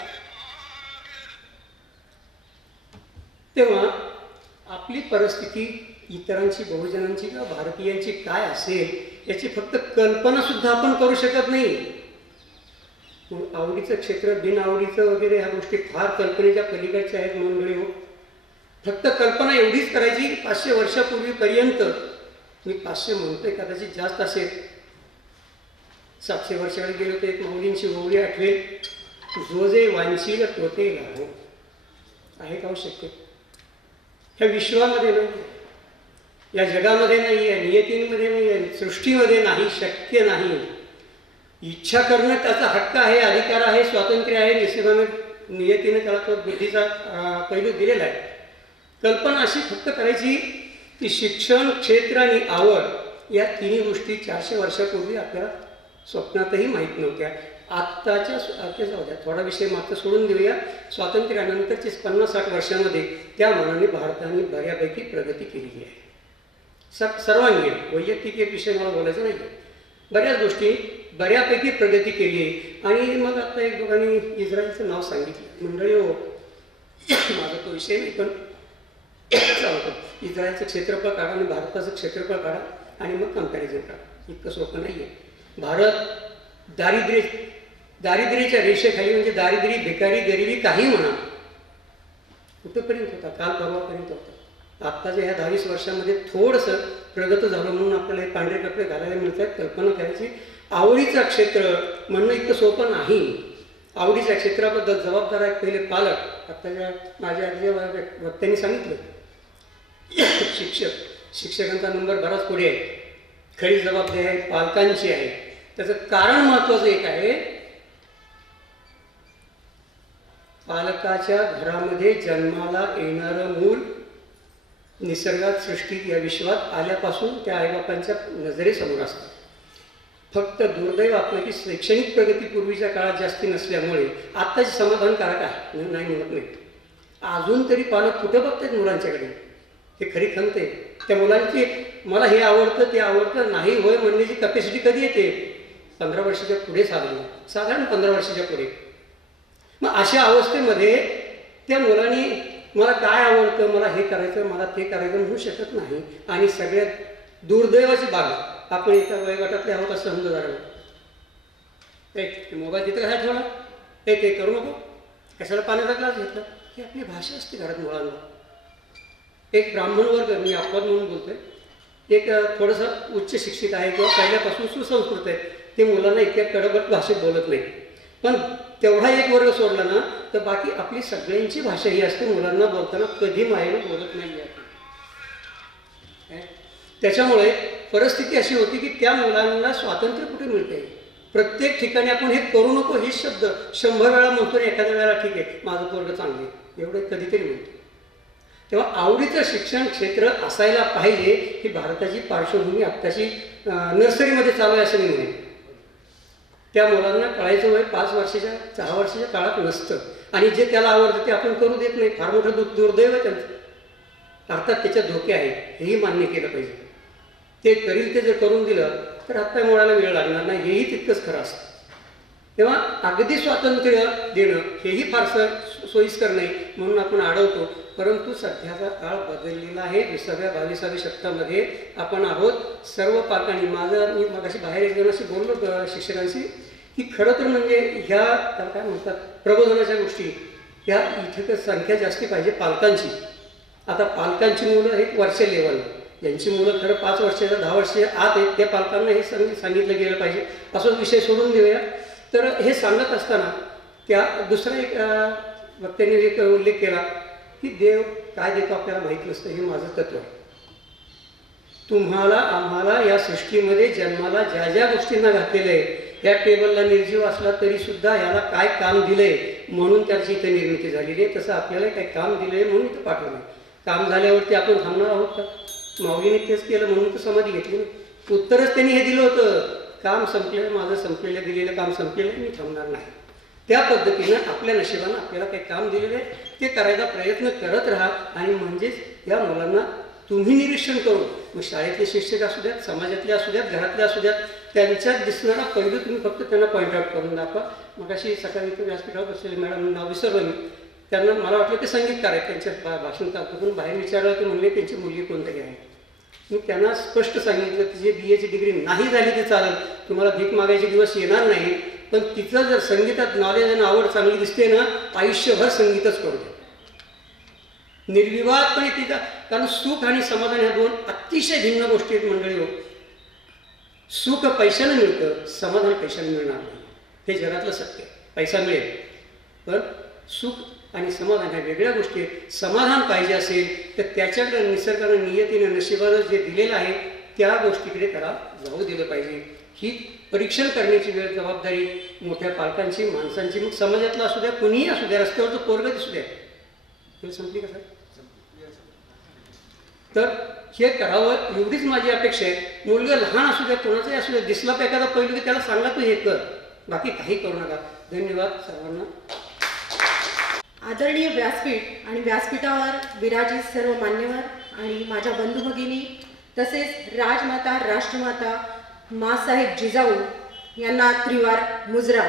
तेव्हा आपली परिस्थिती इतरांची, बहुजनांची किंवा भारतीयांची काय असेल याची फक्त कल्पना सुद्धा आपण करू शकत नाही. आवडीचं क्षेत्र, बिनआवडीचं वगैरे ह्या गोष्टी फार कल्पनेच्या पलीकडच्या आहेत मंडळी हो. फक्त कल्पना एवढीच करायची, 500 वर्षापूर्वीपर्यंत मी 500 म्हणतोय, कदाचित जास्त असेल. 700 वर्षाकडे गेलो तर एक माऊलींची ओळी आठवेल, जो जे वांछील तो ते लाभो. आहे का शक्य? ह्या विश्वामध्ये नाही, या जगामध्ये नाही आहे, नियतीमध्ये नाही आहे, सृष्टीमध्ये नाही, शक्य नाही. इच्छा करणं त्याचा हक्क आहे, अधिकार आहे, स्वातंत्र्य आहे. निसर्गाने नियतीने त्याला तो बुद्धीचा पैलू दिलेला आहे. कल्पना अशी फक्त करायची की शिक्षण, क्षेत्र आणि आवड या तिन्ही गोष्टी 400 वर्षापूर्वी आपल्याला स्वप्नातही माहीत नव्हत्या. आत्ताच्या जाऊ द्या, थोडा विषय मात्र सोडून देऊया. स्वातंत्र्यानंतरचे 50-60 वर्षामध्ये त्या मानाने भारताने बऱ्यापैकी प्रगती केलेली आहे. सर्वांगीण. वैयक्तिक एक विषय मला बोलायचा नाही, बऱ्याच गोष्टी बऱ्यापैकी प्रगती केली आहे. आणि मग आता एक दोघांनी इस्रायलचं नाव सांगितलं. मंडळी हो, माझा तो विषय नाही, पण चालतो. इस्रायलचं क्षेत्रफळ काढा आणि भारताचं क्षेत्रफळ काढा आणि मग कम्पॅरिझन करा. इतकं सोपं नाही आहे. भारत दारिद्र्याच्या रेषेखाली, म्हणजे दारिद्र्य, भिकारी, गरिबी काही म्हणा, कुठंपर्यंत होता? काल परवापर्यंत होता. आत्ताच्या ह्या 10-20 वर्षामध्ये थोडंसं प्रगत झालं म्हणून आपल्याला हे पांढरे कपडे घालायला मिळतात. कल्पना करायची. आवडीचं क्षेत्र म्हणणं इतकं सोपं नाही. आवडीच्या क्षेत्राबद्दल जबाबदार आहेत पहिले पालक. आत्ताच्या माझ्या वक्त्यांनी सांगितलं, शिक्षकांचा नंबर बराच पुढे आहे. खरी जबाबदारी आहे पालकांची आहे. त्याचं कारण महत्वाचं एक आहे, पालकाच्या घरामध्ये जन्माला येणारं मूल निसर्गात, सृष्टीत, या विश्वात आल्यापासून त्या आईबापांच्या नजरेसमोर असतं. फक्त दुर्दैव आपलं की शैक्षणिक प्रगती पूर्वीच्या काळात जास्ती नसल्यामुळे आत्ताचे समाधानकारक आहे, नाही म्हणत नाही. अजून तरी पालक कुठं बघतात मुलांच्याकडे? हे खरी खंत आहे. त्या मुलांची मला हे आवडतं ते आवडतं नाही होय म्हणण्याची कॅपॅसिटी कधी येते? 15 वर्षाच्या पुढे साधारण 15 वर्षाच्या पुढे. मग अशा अवस्थेमध्ये त्या मुलांनी मला काय आवडतं, मला हे करायचं, मला ते करायचं म्हणू शकत नाही. आणि सगळ्यात दुर्दैवाची बाब, आपण एका वयोगटातले आहोत असं समजा झालं. मोबाईल तिथं कसा ठेवला, ते करू नको, कशाला पाण्याचा ग्लास घेतला, ही आपली भाषा असते घरात मुलांना. एक ब्राह्मण वर्ग, मी अपवाद म्हणून बोलतोय, एक थोडंसं उच्च शिक्षित आहे किंवा पहिल्यापासून सुसंस्कृत आहे, ते मुलांना इतक्या कडबट भाषेत बोलत नाही. पण तेवढा एक वर्ग सोडला ना तर बाकी आपली सगळ्यांची भाषा ही असते. मुलांना बोलताना कधी मायेने बोलत नाही आहे. त्याच्यामुळे परिस्थिती अशी होती की त्या मुलांना स्वातंत्र्य कुठे मिळते? प्रत्येक ठिकाणी आपण हे करू नको हे शब्द 100 वेळा म्हणतो, एखाद्या वेळेला ठीक आहे माझं पोरगं चांगलं आहे एवढं कधीतरी म्हणतो. तेव्हा आवडीचं शिक्षण क्षेत्र असायला पाहिजे. ही भारताची पार्श्वभूमी आत्ताची नर्सरीमध्ये चालू आहे असं मी म्हणेन. त्या मुलांना कळायचं वय 5 वर्षाच्या 6 वर्षाच्या काळात नसतं. आणि जे त्याला आवडतं ते आपण करू देत नाही. फार मोठं दुर्दैव आहे त्यांचं. अर्थात त्याच्यात धोके आहेत, हेही मान्य केलं पाहिजे. ते करील ते जर करून दिलं तर हातपाय मोडायला वेळ लागणार नाही, हेही तितकंच खरं असतं. तेव्हा अगदी स्वातंत्र्य देणं हेही फारसं सोयीस्कर नाही म्हणून आपण अडवतो. परंतु सध्याचा काळ बदललेला आहे. 20व्या-22व्या शतकामध्ये आपण आहोत. सर्व पालकांनी, मी मगाशी बाहेर एक जणांशी बोललो शिक्षकांशी, की खरं तर म्हणजे ह्या त्याला काय म्हणतात प्रबोधनाच्या गोष्टी, ह्या इथे संख्या जास्ती पाहिजे पालकांची. आता पालकांची मुलं एक वर्षा लेवल, यांची मुलं खरं 5 वर्षाच्या 10 वर्षाच्या आत आहेत, त्या पालकांना हे सांगितलं गेलं पाहिजे. असं विषय सोडून देऊया. तर हे सांगत असताना त्या दुसरा एक वक्त्याने एक उल्लेख केला की देव काय देतो आपल्याला माहीत नसतं, हे माझं तत्व आहे. तुम्हाला आम्हाला या सृष्टीमध्ये जन्माला ज्या ज्या गोष्टींना घातलेलं आहे, या टेबलला निर्जीव असला तरी सुद्धा याला काय काम दिलंय म्हणून त्याची इथे निर्मिती झालेली आहे. तसं आपल्याला काय काम दिलंय म्हणून इथं पाठवलं. काम झाल्यावरती आपण थांबणार आहोत का? माऊलीने तेच केलं म्हणून तर समाधी घेतली नाही. उत्तरच त्यांनी हे दिलं होतं, काम संपलेलं, माझं संपलेलं, दिलेलं काम संपलेलं, मी थांबणार नाही. त्या पद्धतीनं आपल्या नशिबानं आपल्याला काही काम दिलेलं आहे ते करायचा प्रयत्न करत राहा. आणि म्हणजेच या मुलांना तुम्ही निरीक्षण करून, मग शाळेतले शिक्षक असू द्यात, समाजातले असू द्यात, घरातले असू द्यात, त्यांच्यात दिसणारा पैलू तुम्ही फक्त त्यांना पॉईंट आउट करून दाखवा. मग अशी सकाळी इथं व्यासपीठावर बसलेली मॅडम, नाव विसरलं मी, त्यांना मला वाटलं ते संगीतकार आहेत, त्यांच्या भाषण टाकून बाहेर विचारलं तर म्हणले त्यांची मुलगी कोणतरी आहे. मी त्यांना स्पष्ट सांगितलं तिची BA डिग्री नाही झाली ते चालेल, तुम्हाला भीक मागायचे दिवस येणार नाही, पण तिचं जर संगीतात नॉलेज आणि आवड चांगली दिसते ना, आयुष्यभर संगीतच करू द्या. निर्विवादपणे तिचा कारण सुख आणि समाधान ह्या दोन अतिशय भिन्न गोष्टी आहेत मंडळी हो. सुख पैशानं मिळतं, समाधान पैशानं मिळणार नाही. हे जगातलं सत्य. पैसा मिळेल पण सुख आणि समाधान ह्या वेगळ्या गोष्टी आहेत. समाधान पाहिजे असेल तर त्याच्याकडे निसर्गानं नियतीनं नशिबानं जे दिलेलं आहे त्या गोष्टीकडे त्याला जाऊ दिलं पाहिजे. ही परीक्षण करण्याची वेळ जबाबदारी मोठ्या पालकांची, माणसांची, मग समाजातला असू द्या, कुणीही असू द्या, रस्त्यावरचं पोरगं असू द्या. वेळ संपली का सर? तर हे करावं एवढीच माझी अपेक्षा आहे. मुलगा लहान असू द्या, कोणाचाही असू द्या, दिसला तर एखादा पहिलं की त्याला सांगा तू हे कर, बाकी काही करू नका. धन्यवाद सर्वांना. आदरणीय व्यासपीठ आणि व्यासपीठावर विराजित सर्व मान्यवर आणि माझ्या बंधू भगिनी तसेच राजमाता, राष्ट्रमाता माँसाहेब जिजाऊ यांना त्रिवार मुजरा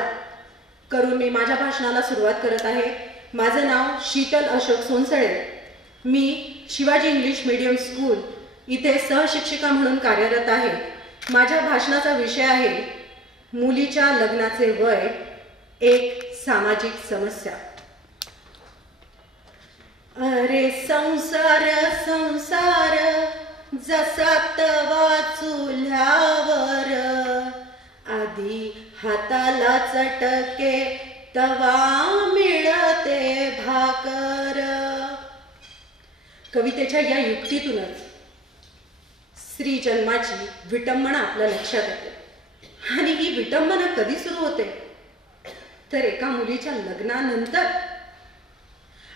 करून मी माझ्या भाषणाला सुरुवात करत आहे. माझं नाव शीतल अशोक सोनसळे. मी शिवाजी इंग्लिश मीडियम स्कूल इथे सहशिक्षिका म्हणून कार्यरत आहे. माझ्या भाषणाचा विषय आहे मुलीच्या लग्नाचे वय, एक सामाजिक समस्या. अरे संसार संसार जसा तवा चुल्ह्यावर, आधी हाताला चटके तवा मिळते भाकर. कवितेच्या या युक्तीतूनच स्त्री जन्माची विटंबना आपल्या लक्षात येते. आणि ही विटंबना कधी सुरू होते तर एका मुलीच्या लग्नानंतर.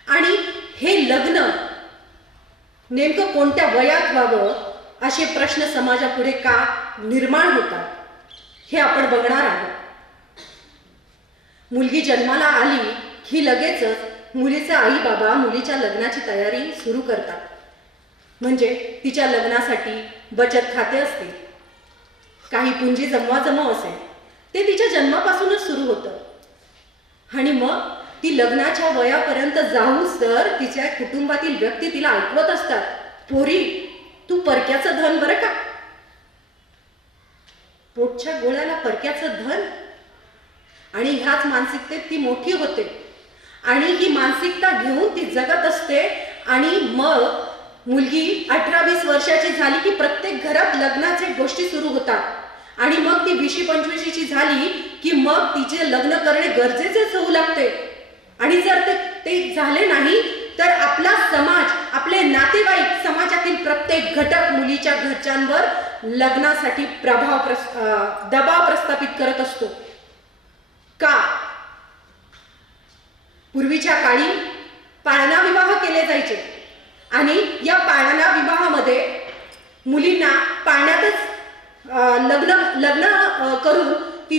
आणि हे लग्न नेमकं कोणत्या वयात व्हावं असे प्रश्न समाजापुढे का निर्माण होतात हे आपण बघणार आहोत. मुलगी जन्माला आली की लगेचच मुलीचे आई बाबा मुलीच्या लग्नाची तयारी सुरू करतात. म्हणजे तिच्या लग्नासाठी बचत खाते असते, काही पुंजी जमवाजमव असेल, ते तिच्या जन्मापासूनच सुरू होतं. आणि मग ती लग्नाच्या वयापर्यंत जाऊच तर तिच्या कुटुंबातील व्यक्ती तिला ऐकवत असतात, पोरी तू परक्याचं धन बरं का, पोटच्या गोळ्याला परक्याचं धन. आणि ह्याच मानसिकतेत ती मोठी होते आणि ही मानसिकता घेऊन ती जगत असते. आणि मग मुलगी 18-20 वर्षाची झाली की प्रत्येक घरात लग्नाचे गोष्टी सुरू होतात. आणि मग ती 20-25ची झाली की मग तिचे लग्न करणे गरजेचेच होऊ लागते. आणि जर ते झाले नाही तर आपला समाज, आपले नातेवाईक, समाजातील प्रत्येक घटक मुलीच्या घरच्यांवर लग्नासाठी दबाव प्रस्थापित करत असतो. का? पूर्वीच्या काळी पाळणा विवाह केले जायचे आणि या पाळणा विवाहामध्ये मुलींना पाळण्यातच लग्न करून ती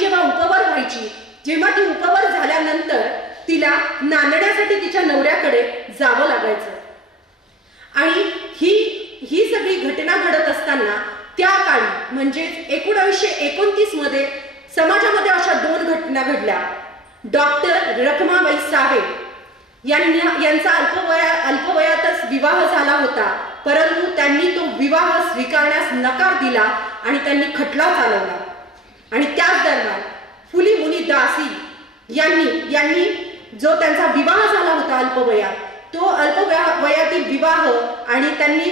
जेव्हा उपवर व्हायची, जेव्हा ती उपवर झाल्यानंतर तिला नांदण्यासाठी तिच्या नवऱ्याकडे जावं लागायचं. आणि ही सगळी घटना घडत असताना त्या काळी म्हणजे 1929 मध्ये समाजामध्ये अशा 2 घटना घडल्या. डॉक्टर रखमाबाई सावे यांचा अल्पवयातच विवाह झाला होता, परंतु त्यांनी तो विवाह स्वीकारण्यास नकार दिला आणि त्यांनी खटला चालवला. आणि त्याच दरम्यान फुली मुनी दासी यांनी जो त्यांचा विवाह झाला होता अल्पवयात, तो अल्पवयातील विवाह आणि त्यांनी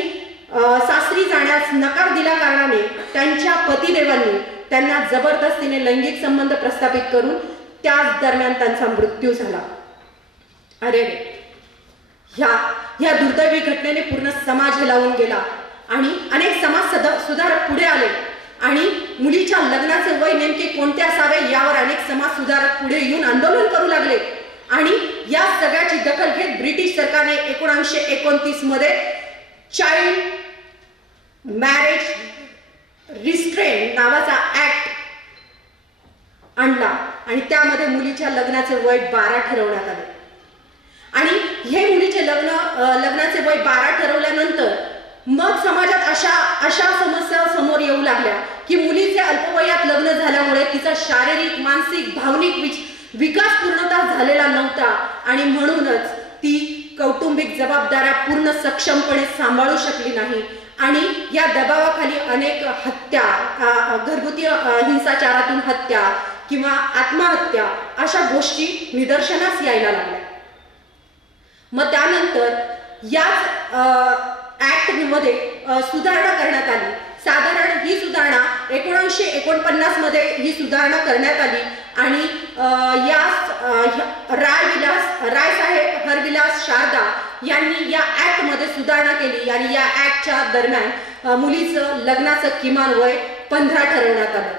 सासरी जाण्यास नकार दिल्या कारणाने त्यांच्या पतिदेवांनी त्यांना जबरदस्तीने लैंगिक संबंध प्रस्थापित करून त्याच दरम्यान त्यांचा मृत्यू झाला. अरे ह्या दुर्दैवी घटनेने पूर्ण समाज हेलावून गेला आणि अनेक समाज सुधारक पुढे आले आणि मुलीच्या लग्नाचे वय नेमके कोणते असावे यावर अनेक समाज सुधारक पुढे येऊन आंदोलन करू लागले. आणि या सगळ्याची दखल घेत ब्रिटिश सरकारने 1929 मध्ये चाइल्ड मॅरेज रिस्ट्रेन नावाचा ऍक्ट आणला आणि त्यामध्ये मुलीच्या लग्नाचे वय 12 ठरवण्यात आले. आणि हे मुलीचे लग्नाचे वय 12 ठरवल्यानंतर मग समाजात अशा समस्या समोर येऊ लागल्या की मुलीचे अल्पवयात लग्न झाल्यामुळे तिचा शारीरिक, मानसिक, भावनिक विकास पूर्णतः झालेला नव्हता आणि म्हणूनच ती कौटुंबिक जबाबदाऱ्या पूर्ण सक्षमपणे सांभाळू शकली नाही. आणि या दबावाखाली अनेक हत्या, घरगुती हिंसाचारातून हत्या किंवा आत्महत्या अशा गोष्टी निदर्शनास यायला लागल्या. मग त्यानंतर याच ऍक्ट मध्ये सुधारणा करण्यात आली. साधारण ही सुधारणा 1949 मध्ये ही सुधारणा करण्यात आली आणि रायसाहेब हरविलास शारदा यांनी या ऍक्ट मध्ये सुधारणा केली आणि या ऍक्टच्या दरम्यान मुलीचं लग्नाचं किमान वय 15 ठरवण्यात आलं.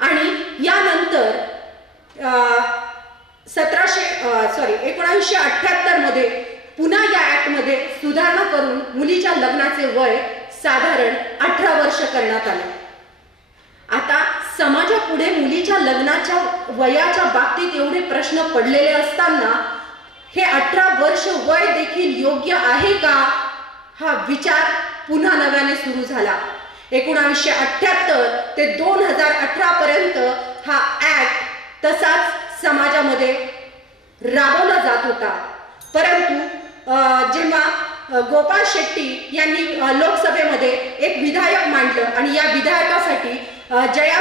आणि यानंतर 1978 मध्ये पुन्हा या ऍक्ट मध्ये सुधारणा करून मुलीच्या लग्नाचे वय साधारण 18 वर्ष करण्यात आले. आता समाजापुढे मुलीच्या लग्नाच्या वयाच्या बाबतीत एवढे प्रश्न पडलेले असताना हे 18 वर्ष वय देखील योग्य आहे का हा विचार पुन्हा नव्याने सुरू झाला. 1978 ते 2018 पर्यंत हा ऍक्ट तसाच समाजामध्ये राबवला जात होता. परंतु जेव्हा गोपाळ शेट्टी यांनी लोकसभेमध्ये एक विधायक मांडलं आणि या विधायकासाठी जया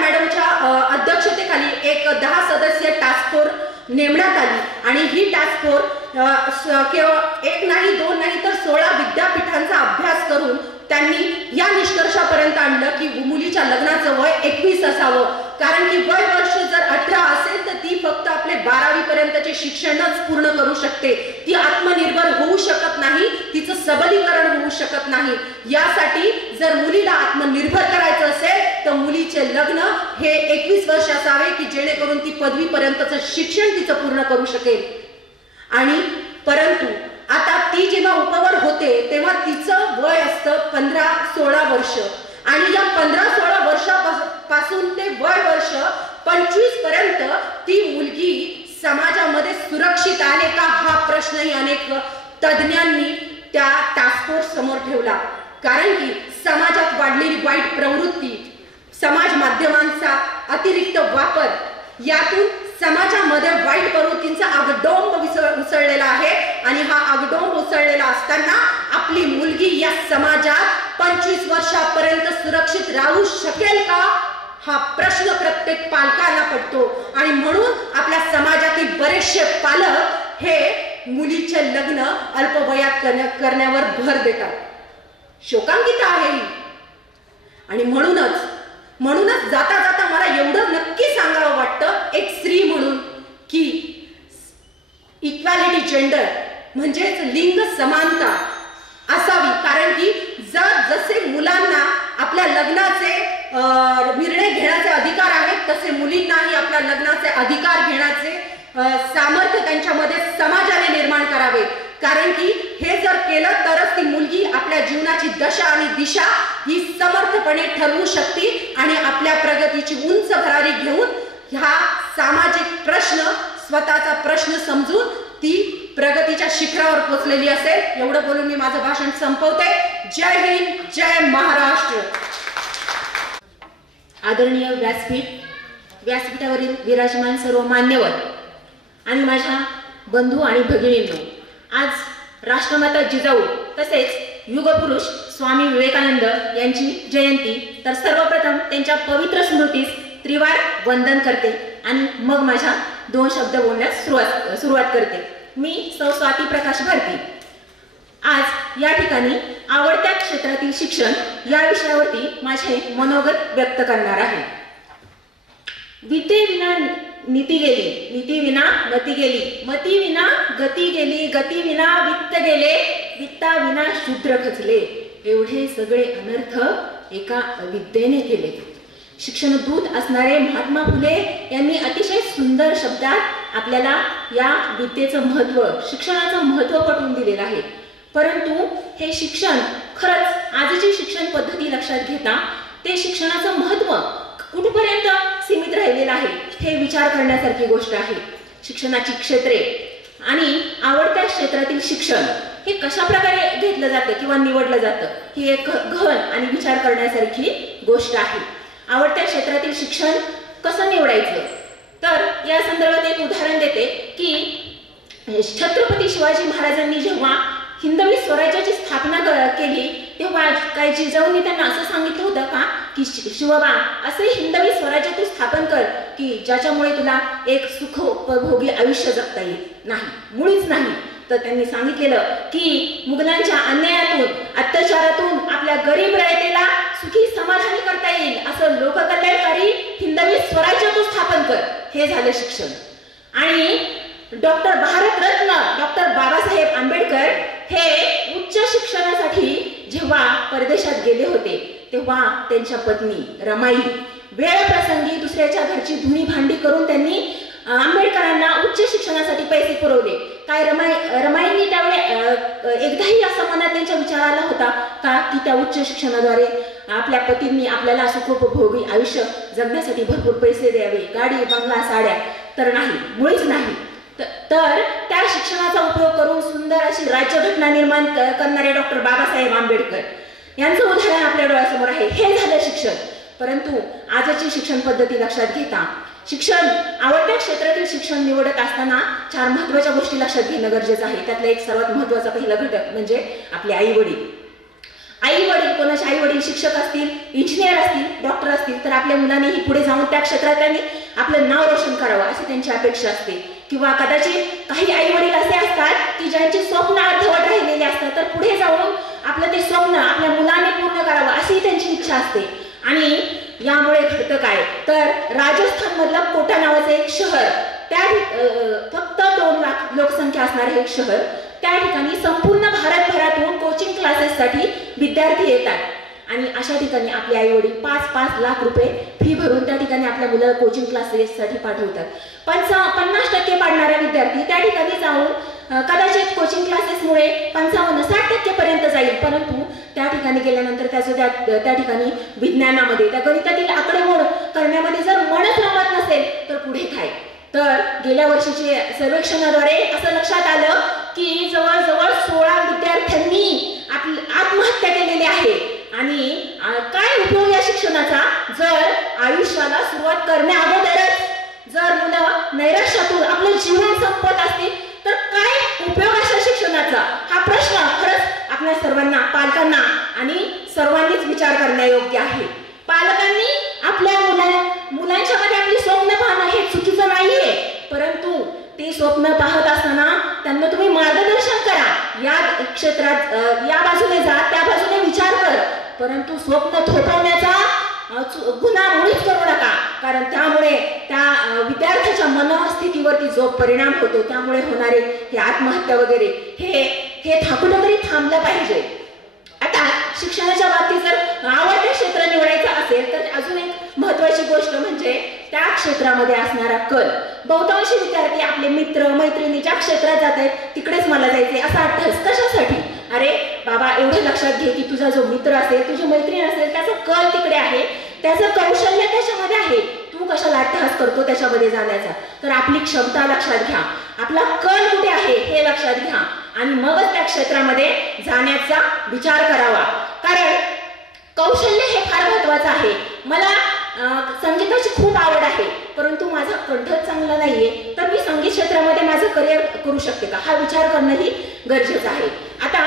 मॅडमच्या अध्यक्षतेखाली एक 10 सदस्यीय टास्क फोर्स नेमण्यात आली आणि ही टास्क फोर्स केवळ 1 नाही 2 नाही तर 16 विद्यापीठांचा अभ्यास करून त्यांनी या निष्कर्षापर्यंत आणलं की मुलीच्या लग्नाचं वय 21 असावं. कारण की वय वर्ष जर 18 असेल तर ती फक्त आपले 12वी पर्यंतचे शिक्षणच पूर्ण करू शकते. ती आत्मनिर्भर होऊ शकत नाही, तिचं सबलीकरण होऊ शकत नाही. यासाठी जर मुलीला आत्मनिर्भर करायचं असेल तर मुलीचे लग्न हे 21 वर्ष असावे की जेणेकरून ती पदवीपर्यंतचं शिक्षण तिचं पूर्ण करू शकेल. आणि परंतु आता ती जेव्हा उपवर होते तेव्हा तिचं वय असतं 15-16 वर्ष आणि या 15-16 वर्षापासून ते वय वर्ष 25 पर्यंत ती मुलगी समाजामध्ये सुरक्षित आहे का हा प्रश्नही अनेक तज्ज्ञांनी त्या टास्क फोर्स समोर ठेवला. कारण की समाजात वाढलेली वाईट प्रवृत्ती, समाज माध्यमांचा अतिरिक्त वापर यातून समाजामध्ये वाईट प्रवृत्तींचा आगडोंब उसळलेला आहे आणि हा आगडोंब उसळलेला असताना आपली मुलगी या समाजात 25 वर्षापर्यंत सुरक्षित राहू शकेल का हा प्रश्न प्रत्येक पालकाला पडतो. आणि म्हणून आपल्या समाजातील बरेचसे पालक हे मुलीचे लग्न अल्पवयात करण्यावर भर देतात. शोकांकित आहे ही. आणि म्हणूनच जाता जाता मला एवढं नक्की सांगावं वाटतं एक स्त्री म्हणून की इक्वॅलिटी जेंडर म्हणजेच लिंग समानता असावी. कारण की जसे मुलांना आपल्या लग्नाचे निर्णय घेण्याचे अधिकार आहेत तसे मुलींनाही आपल्या लग्नाचे अधिकार घेण्याचे सामर्थ्य त्यांच्यामध्ये समाजाने निर्माण करावे. कारण की हे जर केलं तरच ती मुलगी आपल्या जीवनाची दशा आणि दिशा ही समर्थपणे ठरवू शकते आणि आपल्या प्रगतीची उंच भरारी घेऊन हा सामाजिक प्रश्न स्वतःचा प्रश्न समजून ती प्रगतीच्या शिखरावर पोहोचलेली असेल. एवढं बोलून मी माझं भाषण संपवते. जय हिंद, जय महाराष्ट्र. आदरणीय व्यासपीठावरील विराजमान सर्व मान्यवर आणि माझ्या बंधू आणि भगिनींनो, आज राष्ट्रमाता जिजाऊ तसेच युगपुरुष स्वामी विवेकानंद यांची जयंती. तर सर्वप्रथम त्यांच्या पवित्र स्मृतीस त्रिवार वंदन करते आणि मग माझ्या 2 शब्द बोलण्यास सुरुवात करते. मी सौ स्वाती प्रकाश भारती आज या ठिकाणी आवडत्या क्षेत्रातील शिक्षण या विषयावरती माझे मनोगत व्यक्त करणार आहे. विद्येविना नीती गेली, नीती विना मती गेली, मती विना गती गेली, गती विना वित्त गेले, वित्ता विना शूद्र खचले. एवढे सगळे अनर्थ एका अविद्येने केले. शिक्षण दूत असणारे महात्मा फुले यांनी अतिशय सुंदर शब्दात आपल्याला या विद्येचं महत्त्व, शिक्षणाचं महत्त्व पटवून दिलेलं आहे. परंतु हे शिक्षण खरंच आजची शिक्षण पद्धती लक्षात घेता ते शिक्षणाचं महत्त्व कुठपर्यंत सीमित राहिलेलं आहे हे विचार करण्यासारखी गोष्ट आहे. शिक्षणाची क्षेत्रे आणि आवडत्या क्षेत्रातील शिक्षण हे कशा प्रकारे घेतलं जातं किंवा निवडलं जातं ही एक गहन आणि विचार करण्यासारखी गोष्ट आहे. आवडत्या क्षेत्रातील शिक्षण कसं निवडायचं तर या संदर्भात एक उदाहरण देते की छत्रपती शिवाजी महाराजांनी जेव्हा हिंदवी स्वराज्याची स्थापना केली तेव्हा काही जिजाऊंनी त्यांना असं सांगितलं होतं का की शिवबा असे हिंदवी स्वराज्य तू स्थापन कर की ज्याच्यामुळे तुला एक सुखोपभोगी आयुष्य जगता येईल. नाही, मुळीच नाही. तर त्यांनी सांगितलेलं की मुघलांच्या अन्यायातून अत्याचारातून आपल्या गरीब रयतेला सुखी समाधानी करता येईल असं लोककल्याणकारी हिंदवी स्वराज्य तू स्थापन कर, हे झालं शिक्षण. आणि डॉक्टर भारतरत्न डॉक्टर बाबासाहेब आंबेडकर हे उच्च शिक्षणासाठी जेव्हा परदेशात गेले होते तेव्हा त्यांच्या पत्नी रमाई वेळ प्रसंगी दुसऱ्याच्या घरची धुणी भांडी करून त्यांनी आंबेडकरांना उच्च शिक्षणासाठी पैसे पुरवले. काय रमाईंनी त्यावेळी एकदाही असा मनात त्यांच्या विचार आला होता का की त्या उच्च शिक्षणाद्वारे आपल्या पतींनी आपल्याला सुखोपभोगी आयुष्य जगण्यासाठी भरपूर पैसे द्यावे, गाडी बंगला साड्या? तर नाही, मुळीच नाही. तर त्या शिक्षणाचा उपयोग करून सुंदर अशी राज्यघटना निर्माण करणारे डॉक्टर बाबासाहेब आंबेडकर यांचं उदाहरण आपल्या डोळ्यासमोर आहे. हे झालं शिक्षण. परंतु आजची शिक्षण पद्धती लक्षात घेता शिक्षण आवडत्या क्षेत्रातील शिक्षण निवडत असताना 4 महत्वाच्या गोष्टी लक्षात घेणं गरजेचं आहे. त्यातला एक सर्वात महत्वाचा पहिला घटक म्हणजे आपले आई वडील. आई वडील, कोणाचे आई वडील शिक्षक असतील, इंजिनियर असतील, डॉक्टर असतील तर आपल्या मुलांनीही पुढे जाऊन त्या क्षेत्रात त्यांनी आपलं नाव रोशन करावं अशी त्यांची अपेक्षा असते. किंवा कदाचित काही आई वडील असे असतात की ज्यांची स्वप्न अर्धवट राहिलेली असतात तर पुढे जाऊन आपलं ते स्वप्न आपल्या मुलाने पूर्ण करावं अशी त्यांची इच्छा असते. आणि यामुळे घडतं काय तर राजस्थान मधलं कोटा नावाचं एक शहर, त्या फक्त 2 लाख लोकसंख्या असणारे हे शहर, त्या ठिकाणी संपूर्ण भारतभरातून कोचिंग क्लासेससाठी विद्यार्थी येतात. आणि अशा ठिकाणी आपले आई वडील 5-5 लाख रुपये फी भरून त्या ठिकाणी आपल्या मुलाला कोचिंग क्लासेससाठी पाठवतात. 50% पाडणारा विद्यार्थी त्या ठिकाणी जाऊन कदाचित कोचिंग क्लासेसमुळे 55-60% पर्यंत जाईल. परंतु त्या ठिकाणी गेल्यानंतर त्याचं त्या ठिकाणी विज्ञानामध्ये त्या गणितातील आकडेमोड करण्यामध्ये जर मनच रमत नसेल तर पुढे काय? तर गेल्या वर्षीचे सर्वेक्षणाद्वारे असं लक्षात आलं की जवळजवळ 16 विद्यार्थ्यांनी आपली आत्महत्या केलेली आहे. आणि काय उपयोग या शिक्षणाचा जर आयुष्याला सुरुवात करण्या अगोदरच जर मुलं नैराश्यातून आपलं जीवन संपत असतील तर काय उपयोग अशा शिक्षणाचा? हा प्रश्न खरंच आपल्या सर्वांना, पालकांना आणि सर्वांनीच विचार करण्यायोग्य आहे. पालकांनी आपल्या मुलांच्या मध्ये आपली स्वप्न पाहणं हे चुकीचं नाहीये, परंतु ते स्वप्न पाहत असताना त्यांना तुम्ही मार्गदर्शन करा. या क्षेत्रात या बाजूने जा, त्या बाजूने विचार कर, परंतु स्वप्न थोपवण्याचा गुन्हा मुळीच करू नका. कारण त्यामुळे त्या विद्यार्थ्याच्या मनस्थितीवरती जो परिणाम होतो त्यामुळे होणारे हे आत्महत्या वगैरे हे कुठेतरी थांबलं पाहिजे. आता शिक्षणाच्या बाबतीत जर आवडते क्षेत्र निवडायचं असेल तर अजून एक महत्वाची गोष्ट म्हणजे त्या क्षेत्रामध्ये असणारा कल. बहुतांश विद्यार्थी आपले मित्र मैत्रिणी ज्या क्षेत्रात जात आहेत तिकडेच मला जायचे असा अट्टहास कशासाठी? अरे बाबा, एवढं लक्षात घे की तुझा जो मित्र असेल, तुझी मैत्रीण असेल, त्याचा कल तिकडे आहे, त्याचं कौशल्य त्याच्यामध्ये आहे, तू कशाला अट्टहास करतो त्याच्यामध्ये जाण्याचा? तर आपली क्षमता लक्षात घ्या, आपला कल कुठे आहे हे लक्षात घ्या आणि मगच त्या क्षेत्रामध्ये जाण्याचा विचार करावा. कारण कौशल्य हे फार महत्वाचं आहे. मला संगीताची खूप आवड आहे, परंतु माझा कंठच चांगला नाहीये, तर मी संगीत क्षेत्रामध्ये माझं करिअर करू शकते का हा विचार करणंही गरजेचं आहे. आता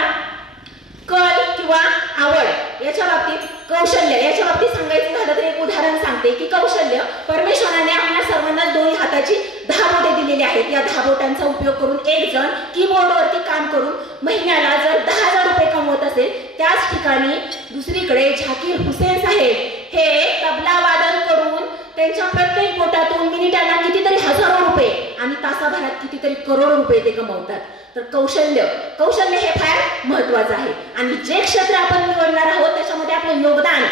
कल किंवा आवड याच्या बाबतीत, कौशल्य याच्या बाबतीत सांगायचं झालं तर एक उदाहरण सांगते की कौशल्य परमेश्वराने आपल्या सर्वांना 2 हाताची 10 बोटे दिलेली आहेत. या 10 बोटांचा उपयोग करून एक जण कीबोर्डवरती काम करून महिन्याला जर 10,000 रुपये कमवत असेल, त्याच ठिकाणी दुसरीकडे झाकीर हुसेन साहेब हे तबला वादन करून त्यांच्या प्रत्येक बोटातून मिनिटाला कितीतरी हजारो रुपये आणि तासाभरात कितीतरी करोड रुपये ते कमवतात. तर कौशल्य हे फार महत्वाचं आहे. आणि जे क्षेत्र आपण निवडणार आहोत त्याच्यामध्ये आपलं योगदान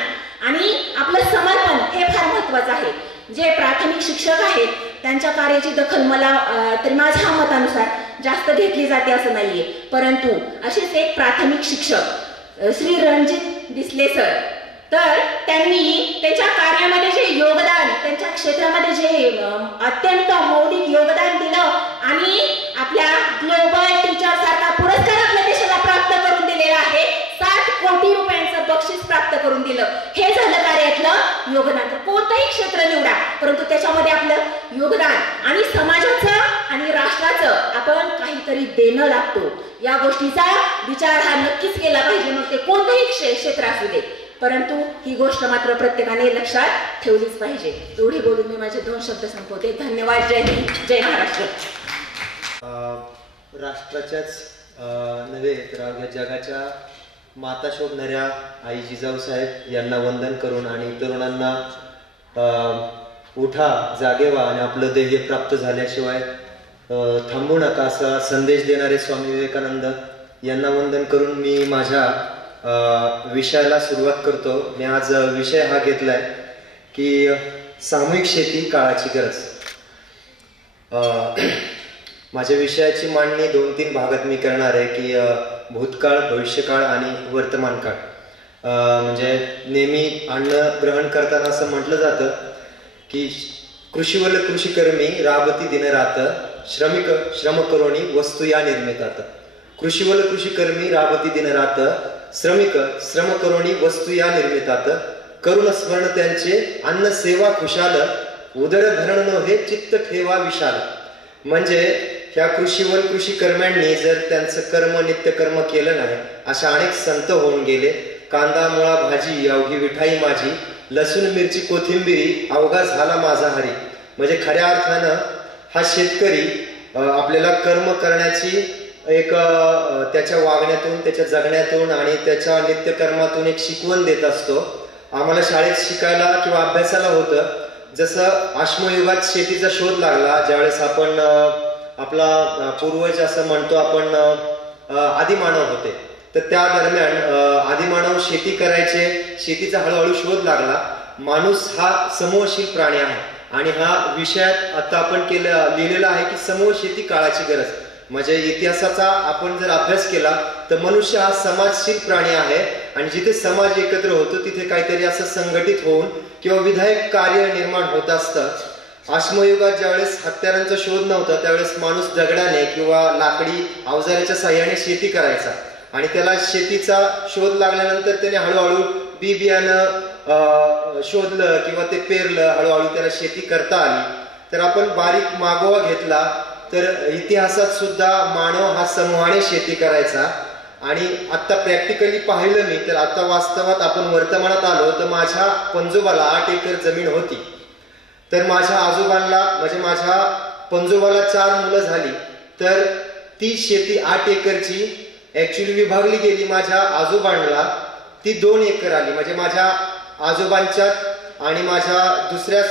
आणि आपलं समर्पण हे फार महत्वाचं आहे. जे प्राथमिक शिक्षक आहेत त्यांच्या कार्याची दखल मला तरी माझ्या मतानुसार जास्त घेतली जाते असं नाहीये, परंतु असेच एक प्राथमिक शिक्षक श्री रणजित डिसले सर, तर त्यांनी त्यांच्या कार्यामध्ये जे योगदान, त्यांच्या क्षेत्रामध्ये जे अत्यंत मौलिक योगदान दिलं आणि आपल्या ग्लोबल टीचर सारखा पुरस्कार आपल्या देशाला प्राप्त करून दिलेला आहे. 7 कोटी रुपयांचं बक्षीस प्राप्त करून दिलं. हे झालं कार्यातलं योगदान. तर कोणतंही क्षेत्र निवडा, परंतु त्याच्यामध्ये आपलं योगदान आणि समाजाचं आणि राष्ट्राचं आपण काहीतरी देणं लागतो या गोष्टीचा विचार हा नक्कीच केला पाहिजे. मग ते कोणतंही क्षेत्र असू दे, परंतु ही गोष्ट मात्र प्रत्येकाने लक्षात ठेवलीच पाहिजे. एवढे बोलून मी माझे 2 शब्द संपवते. धन्यवाद. जय हिंद, जय महाराष्ट्र. राष्ट्राच्याच नव्हे तर अवघ्या जगाच्या माता शोधणाऱ्या आई जिजाऊ साहेब यांना वंदन करून आणि तरुणांना उठा, जागे व्हा आणि आपलं ध्येय प्राप्त झाल्याशिवाय थांबू नका असा संदेश देणारे स्वामी विवेकानंद यांना वंदन करून मी माझ्या विषयाला सुरुवात करतो. मी आज विषय हा घेतलाय की सामूहिक शेती काळाची गरज. माझ्या विषयाची मांडणी 2-3 भागात मी करणार आहे की भूतकाळ, भविष्यकाळ आणि वर्तमान काळ. म्हणजे नेहमी अन्न ग्रहण करताना असं म्हटलं जातं की कृषीवल कृषी कर्मी राबती दिन रात, श्रमिक श्रम करोणी वस्तू या निर्मितात. कृषीवल कृषी कर्मी राबती दिन रात, श्रमिक श्रम करोणी वस्तू या निर्मितात. करुण स्मरण त्यांचे अन्न सेवा खुशाल, उदर भरण नव्हे चित्त ठेवा विशाल. म्हणजे ह्या कृषीवल कृषी कर्म्यांनी जर त्यांचं कर्म नित्यकर्म केलं नाही, अशा अनेक संत होऊन गेले. कांदा मुळा भाजी अवघी विठाई माझी, लसूण मिरची कोथिंबिरी अवघा झाला माझा हरी. म्हणजे खऱ्या अर्थानं हा शेतकरी आपल्याला कर्म करण्याची एक त्याच्या वागण्यातून, त्याच्या जगण्यातून आणि त्याच्या नित्यकर्मातून एक शिकवण देत असतो. आम्हाला शाळेत शिकायला किंवा अभ्यासाला होतं. जसं अश्मयुगात शेतीचा शोध लागला, ज्यावेळेस आपण आपला पूर्वज असं म्हणतो आपण आदिमानव होते, तर त्या दरम्यान आदिमानव शेती करायचे, शेतीचा हळूहळू शोध लागला. माणूस हा समूहशील प्राणी आहे आणि हा विषयात आता आपण लिहिलेला आहे की समूह शेती काळाची गरज. म्हणजे इतिहासाचा आपण जर अभ्यास केला तर मनुष्य हा समाजशील प्राणी आहे आणि जिथे समाज एकत्र होतो तिथे काहीतरी असं संघटित होऊन किंवा विधायक कार्य निर्माण होत असतं. अश्मयुगात ज्यावेळेस हत्यारांचा शोध नव्हता त्यावेळेस माणूस दगडाने किंवा लाकडी अवजाराच्या साह्याने शेती करायचा आणि त्याला शेतीचा शोध लागल्यानंतर त्याने हळूहळू बी बियाणं शोधलं किंवा ते पेरलं, हळूहळू त्याला शेती करता आली. तर आपण बारीक मागोवा घेतला तर इतिहासात सुद्धा मानव हा समूहाने शेती करायचा. आणि आता प्रॅक्टिकली पाहिलं मी तर आता वास्तवात आपण वर्तमानात आलो तर माझ्या पंजोबाला 8 एकर जमीन होती. तर माझ्या आजोबांना म्हणजे माझ्या पंजोबाला 4 मुलं झाली, तर ती शेती 8 एकरची ऍक्च्युली विभागली गेली. माझ्या आजोबांना ती 2 एकर आली. म्हणजे माझ्या आजोबांच्या आणि माझ्या दुसऱ्या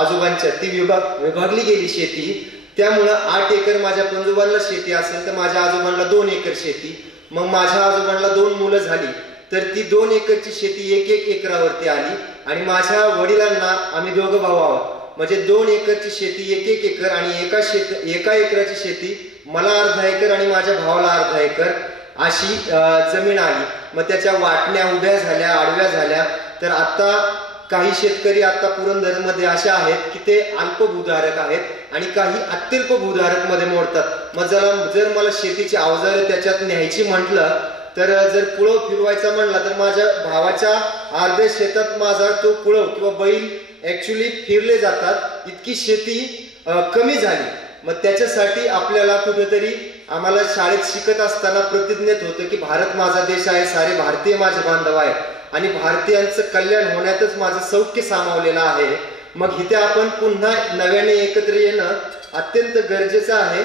आजोबांच्या ती विभागली गेली शेती. त्यामुळं 8 एकर माझ्या पंजोबांना शेती असेल तर माझ्या आजोबांना 2 एकर शेती. मग माझ्या आजोबांना 2 मुलं झाली तर ती 2 एकरची शेती 1 एकरावरती आली. आणि माझ्या वडिलांना, आम्ही 2 भाऊ आहोत, म्हणजे 2 एकरची शेती 1 एकर आणि एका एकराची शेती मला अर्धा एकर आणि माझ्या भावाला अर्धा एकर अशी जमीन आली. मग त्याच्या वाटण्या उभ्या झाल्या, आडव्या झाल्या. तर आता काही शेतकरी आता पुरंदरमध्ये असे आहेत की ते अल्पभूधारक आहेत आणि काही अत्यल्प भूधारक मध्ये मोडतात. मग जर मला शेतीची अवजारे त्याच्यात न्यायची म्हटलं तर जर पुळव फिरवायचा म्हणला तर माझ्या भावाच्या अर्ध्या शेतात माझा तो पुळव किंवा बैल ऍक्च्युली फिरले जातात, इतकी शेती कमी झाली. मग त्याच्यासाठी आपल्याला कुठेतरी आम्हाला शाळेत शिकत असताना प्रतिज्ञेत होतं की भारत माझा देश आहे, सारे भारतीय माझे बांधव आहेत आणि भारतीयांचं कल्याण होण्यातच माझं सौख्य सामावलेलं आहे. मग इथे आपण पुन्हा नव्याने एकत्र येणं अत्यंत गरजेचं आहे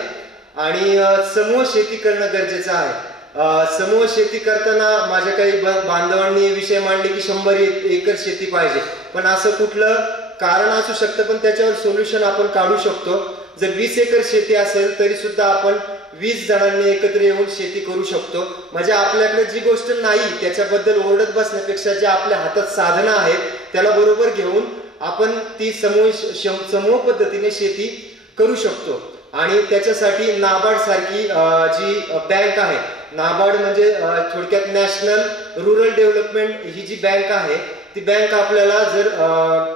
आणि समूह शेती करणं गरजेचं आहे. समूह शेती करताना माझ्या काही बांधवांनी विषय मांडले की 100 एकर शेती पाहिजे, पण असं कुठलं कारण असू शकतं, पण त्याच्यावर सोल्युशन आपण काढू शकतो. जर 20 एकर शेती असेल तरी सुद्धा आपण 20 जणांनी एकत्र येऊन शेती करू शकतो. म्हणजे आपल्याकडे जी गोष्ट नाही त्याच्याबद्दल ओरडत बसण्यापेक्षा जे आपल्या हातात साधनं आहेत त्याला बरोबर घेऊन आपण ती समूह पद्धतीने शेती करू शकतो. आणि त्याच्यासाठी नाबार्ड सारखी जी बँक आहे, नाबार्ड म्हणजे थोडक्यात नॅशनल रुरल डेव्हलपमेंट ही जी बँक आहे ती बँक आपल्याला जर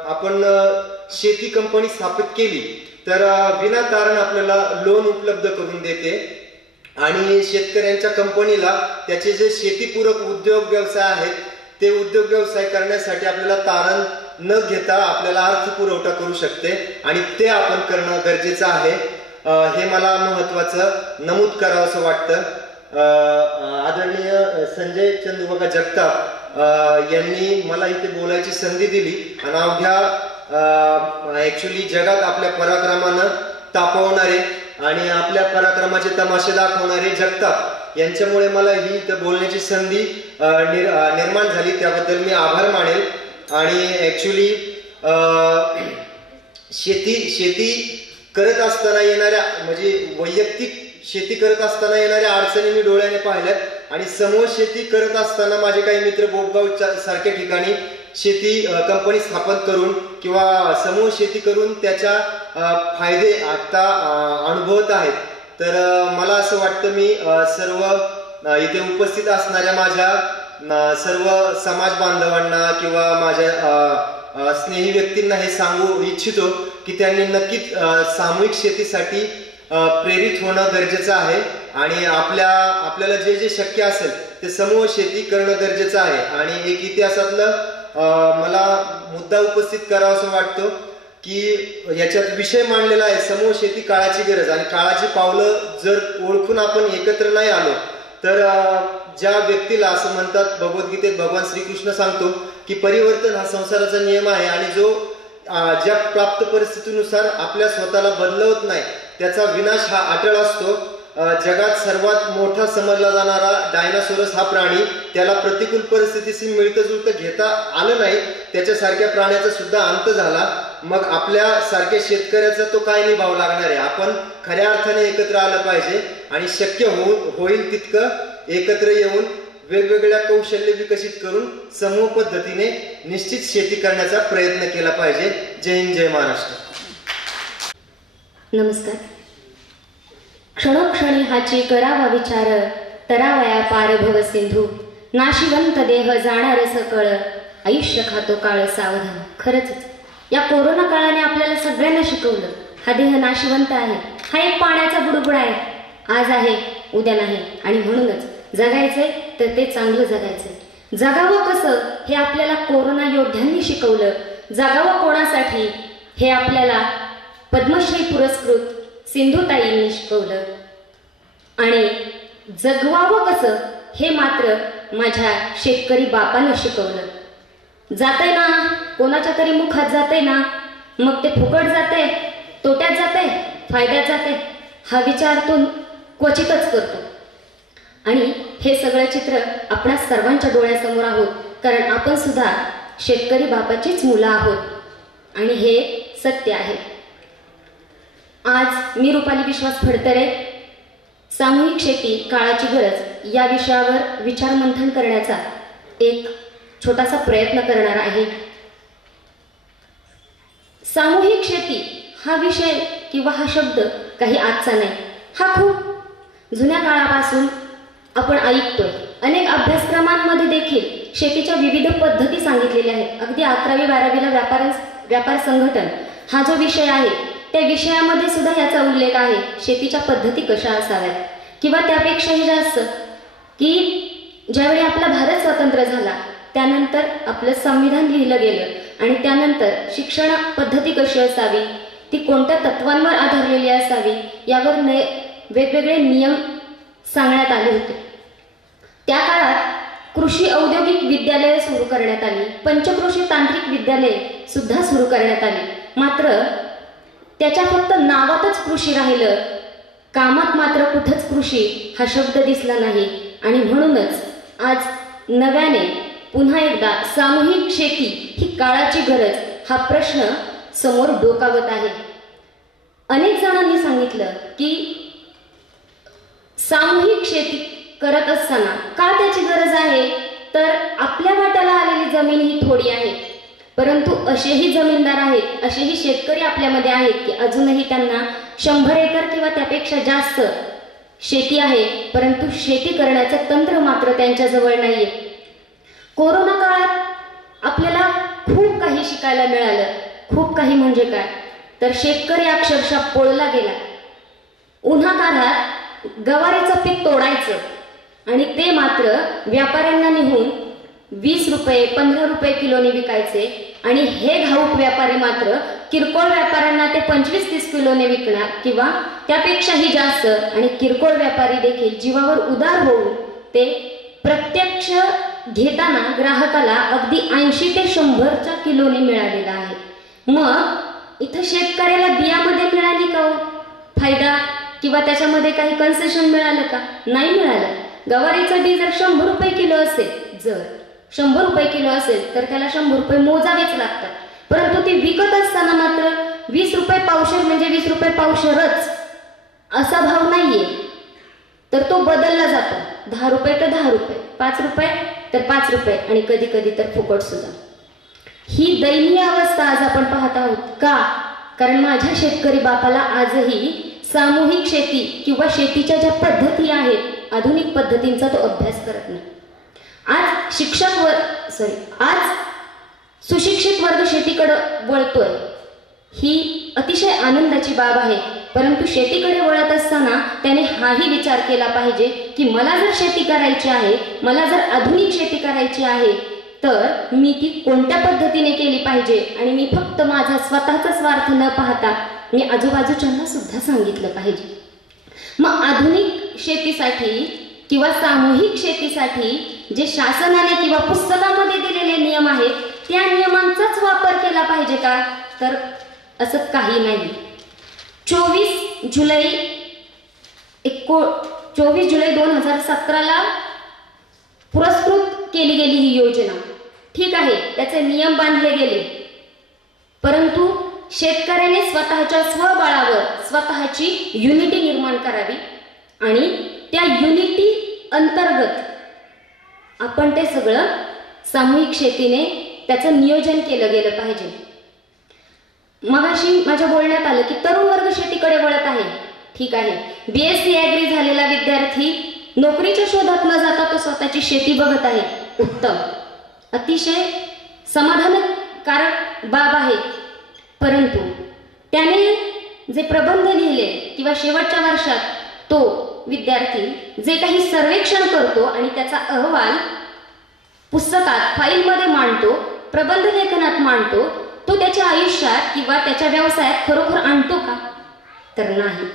आपण शेती कंपनी स्थापित केली तर विनातारण आपल्याला लोन उपलब्ध करून देते आणि शेतकऱ्यांच्या कंपनीला त्याचे जे शेतीपूरक उद्योग व्यवसाय आहेत ते उद्योग व्यवसाय करण्यासाठी आपल्याला तारण न घेता आपल्याला अर्थ पुरवठा करू शकते आणि ते आपण करणं गरजेचं आहे. हे मला महत्वाचं नमूद करावं असं वाटतं. आदरणीय संजय चंदूबाबा जगताप यांनी मला इथे बोलायची संधी दिली आणि अवघ्या ऍक्च्युली जगात आपल्या पराक्रमानं तापवणारे आणि आपल्या पराक्रमाचे तमाशे दाखवणारे जगताप यांच्यामुळे मला ही इथं बोलण्याची संधी निर्माण झाली, त्याबद्दल मी आभार मानेल. आणि ॲक्च्युली शेती करत असताना येणाऱ्या म्हणजे वैयक्तिक शेती करत असताना येणाऱ्या अडचणी मी डोळ्याने पाहिल्यात आणि समूह शेती करत असताना माझे काही मित्र बोबगाव सारख्या ठिकाणी शेती कंपनी स्थापन करून किंवा समूह शेती करून त्याच्या फायदे आता अनुभवत आहेत. तर मला असं वाटतं मी सर्व इथे उपस्थित असणाऱ्या माझ्या सर्व समाज बांधवांना किंवा माझ्या स्नेही व्यक्तींना हे सांगू इच्छितो की त्यांनी नक्कीच सामूहिक शेतीसाठी प्रेरित होणं गरजेचं आहे आणि आपल्याला जे जे शक्य असेल ते समूह शेती करणं गरजेचं आहे. आणि एक इतिहासातलं मला मुद्दा उपस्थित करावा असं वाटतो की याच्यात विषय मांडलेला आहे समूह शेती काळाची गरज. आणि काळाची पावलं जर ओळखून आपण एकत्र नाही आलो तर ज्या व्यक्तीला असं म्हणतात, भगवद्गीतेत भगवान श्रीकृष्ण सांगतो की परिवर्तन हा संसाराचा नियम आहे आणि जो ज्या प्राप्त परिस्थितीनुसार आपल्या स्वतःला बदलवत नाही त्याचा विनाश हा अटळ असतो. जगात सर्वात मोठा समजला जाणारा डायनासोरस हा प्राणी, त्याला प्रतिकूल परिस्थितीशी मिळतं जुळतं घेता आलं नाही, त्याच्यासारख्या प्राण्याचा सुद्धा अंत झाला. मग आपल्या सारख्या शेतकऱ्याचा तो काय निभाव लागणार आहे. आपण खऱ्या अर्थाने एकत्र आलं पाहिजे आणि शक्य होईल तितकं एकत्र येऊन वेगवेगळ्या कौशल्य विकसित करून समूह पद्धतीने निश्चित शेती करण्याचा प्रयत्न केला पाहिजे. जय हिंद, जय महाराष्ट्र. नमस्कार. क्षणोक्षणी हाची करावा विचार, तरावया पार भव सिंधू, नाशिवंत देह जाणार सकळ, आयुष्य खातो काळ सावधान. खरंच या कोरोना काळाने आपल्याला सगळ्यांना शिकवलं हा देह नाशिवंत आहे, हा एक पाण्याचा बुडबुड आहे, आज आहे उद्या नाही. आणि म्हणूनच जगायचंय तर ते चांगलं जगायचंय. जगावं कसं हे आपल्याला कोरोना योद्ध्यांनी शिकवलं. जगावं कोणासाठी हे आपल्याला पद्मश्री पुरस्कृत सिंधुताईंनी शिकवलं. आणि जगवावं कसं हे मात्र माझ्या शेतकरी बापानं शिकवलं. जाते ना कोणाच्या तरी मुखात जाते ना, मग ते फुकट जाते, तोट्यात जाते, फायद्यात जाते, हा विचार तो क्वचितच करतो. आणि हे सगळं चित्र आपल्या सर्वांच्या डोळ्यासमोर आहोत, कारण आपण सुद्धा शेतकरी बापाचीच मुलं आहोत आणि हे सत्य आहे. आज मी रुपाली विश्वास फडतरे सामूहिक शेती काळाची गरज या विषयावर विचारमंथन करण्याचा एक छोटासा प्रयत्न करणार आहे. सामूहिक शेती हा विषय किंवा हा शब्द काही आजचा नाही, हा खूप जुन्या काळापासून आपण ऐकतोय. अनेक अभ्यासक्रमांमध्ये देखील शेतीच्या विविध पद्धती सांगितलेल्या आहेत. अगदी 11वी 12वीला व्यापार संघटन हा जो विषय आहे त्या विषयामध्ये सुद्धा याचा उल्लेख आहे. शेतीच्या पद्धती कशा असाव्यात किंवा त्यापेक्षाही जास्त की ज्यावेळी आपला भारत स्वतंत्र झाला त्यानंतर आपलं संविधान लिहिलं गेलं आणि त्यानंतर शिक्षण पद्धती कशी असावी, ती कोणत्या तत्वांवर आधारलेली असावी यावर वेगवेगळे नियम सांगण्यात आले होते. त्या काळात कृषी औद्योगिक विद्यालये सुरू करण्यात आली, पंचकृषी तांत्रिक विद्यालये सुद्धा सुरू करण्यात आली. मात्र त्याच्या फक्त नावातच कृषी राहिलं, कामात मात्र कुठंच कृषी हा शब्द दिसला नाही. आणि म्हणूनच आज नव्याने पुन्हा एकदा सामूहिक शेती ही काळाची गरज हा प्रश्न समोर डोकावत आहे. अनेक जणांनी सांगितलं की सामूहिक शेती करत असताना का त्याची गरज आहे, तर आपल्या वाट्याला आलेली जमीन ही थोडी आहे, परंतु असेही जमीनदार आहेत, असेही शेतकरी आपल्यामध्ये आहेत की अजूनही त्यांना 100 एकर किंवा त्यापेक्षा जास्त शेती आहे, परंतु शेती करण्याचं तंत्र मात्र त्यांच्याजवळ नाहीये. कोरोना काळात आपल्याला खूप काही शिकायला मिळालं. खूप काही म्हणजे काय, तर शेतकरी अक्षरशः पोळला गेला. उन्हातान्हात गवारीचं पीक तोडायचं आणि ते मात्र व्यापाऱ्यांना निघून 20 रुपये 15 रुपये किलोने विकायचे आणि हे घाऊक व्यापारी मात्र किरकोळ व्यापाऱ्यांना ते 25-30 किलोने विकणार किंवा त्यापेक्षाही जास्त. आणि किरकोळ व्यापारी देखील जीवावर उदार होऊन ते प्रत्यक्ष घेताना ग्राहकाला अगदी 80 ते 100च्या किलोने मिळालेला आहे. मग इथं शेतकऱ्याला बियामध्ये मिळाली का फायदा, किंवा त्याच्यामध्ये काही कन्सेशन मिळालं का? नाही मिळालं. गवारीचं बी जर 100 रुपये किलो असेल, जर 100 रुपये किलो असेल तर त्याला 100 रुपये मोजावेच लागतात. परंतु ते विकत असताना मात्र 20 रुपये पावशेर म्हणजे 20 रुपये पावशेरच असा भाव नाहीये, तर तो बदलला जातो. 10 रुपये तर 10 रुपये, 5 रुपये तर 5 रुपये आणि कधी कधी तर फुकट सुद्धा. ही दयनीय अवस्था आज आपण पाहत आहोत. का? कारण माझ्या शेतकरी बापाला आजही सामूहिक शेती किंवा शेतीच्या ज्या पद्धती आहेत आधुनिक पद्धतींचा तो अभ्यास करत नाही. आज सुशिक्षित वर्ग शेतीकडे वळतोय, ही अतिशय आनंदाची बाब आहे. परंतु शेतीकडे वळत असताना त्याने हाही विचार केला पाहिजे की मला जर शेती करायची आहे, मला जर आधुनिक शेती करायची आहे, तर मी ती कोणत्या पद्धतीने केली पाहिजे. आणि मी फक्त माझा स्वतःचा स्वार्थ न पाहता मी आजूबाजूच्यांना सुद्धा सांगितलं पाहिजे. मग आधुनिक शेतीसाठी किंवा सामूहिक शेतीसाठी जे शासनाने किंवा पुस्तकामध्ये दिलेले नियम आहेत त्या नियमांचाच वापर केला पाहिजे का? तर असं काही नाही. 24 जुलै 2017 पुरस्कृत केली गेली ही योजना. ठीक आहे, त्याचे नियम बांधले गेले, परंतु शेतकऱ्याने स्वतःच्या स्वबळावर स्वतःची युनिटी निर्माण करावी आणि त्या युनिटी अंतर्गत आपण ते सगळं सामूहिक शेतीने त्याचं नियोजन केलं गेलं पाहिजे. मगाशी माझ्या बोलण्यात आलं की तरुण वर्ग शेतीकडे वळत आहे. ठीक आहे, BSc ॲग्री झालेला विद्यार्थी नोकरीच्या शोधात न जाता तो स्वतःची शेती बघत आहे. उत्तम, अतिशय समाधानकारक बाब आहे. परंतु त्याने जे प्रबंध लिहिले किंवा शेवटच्या वर्षात तो विद्यार्थी जे काही सर्वेक्षण करतो आणि त्याचा अहवाल पुस्तकात फाईलमध्ये मांडतो, प्रबंध लेखनात मांडतो, तो त्याच्या आयुष्यात किंवा त्याच्या व्यवसायात खरोखर आणतो का? तर नाही.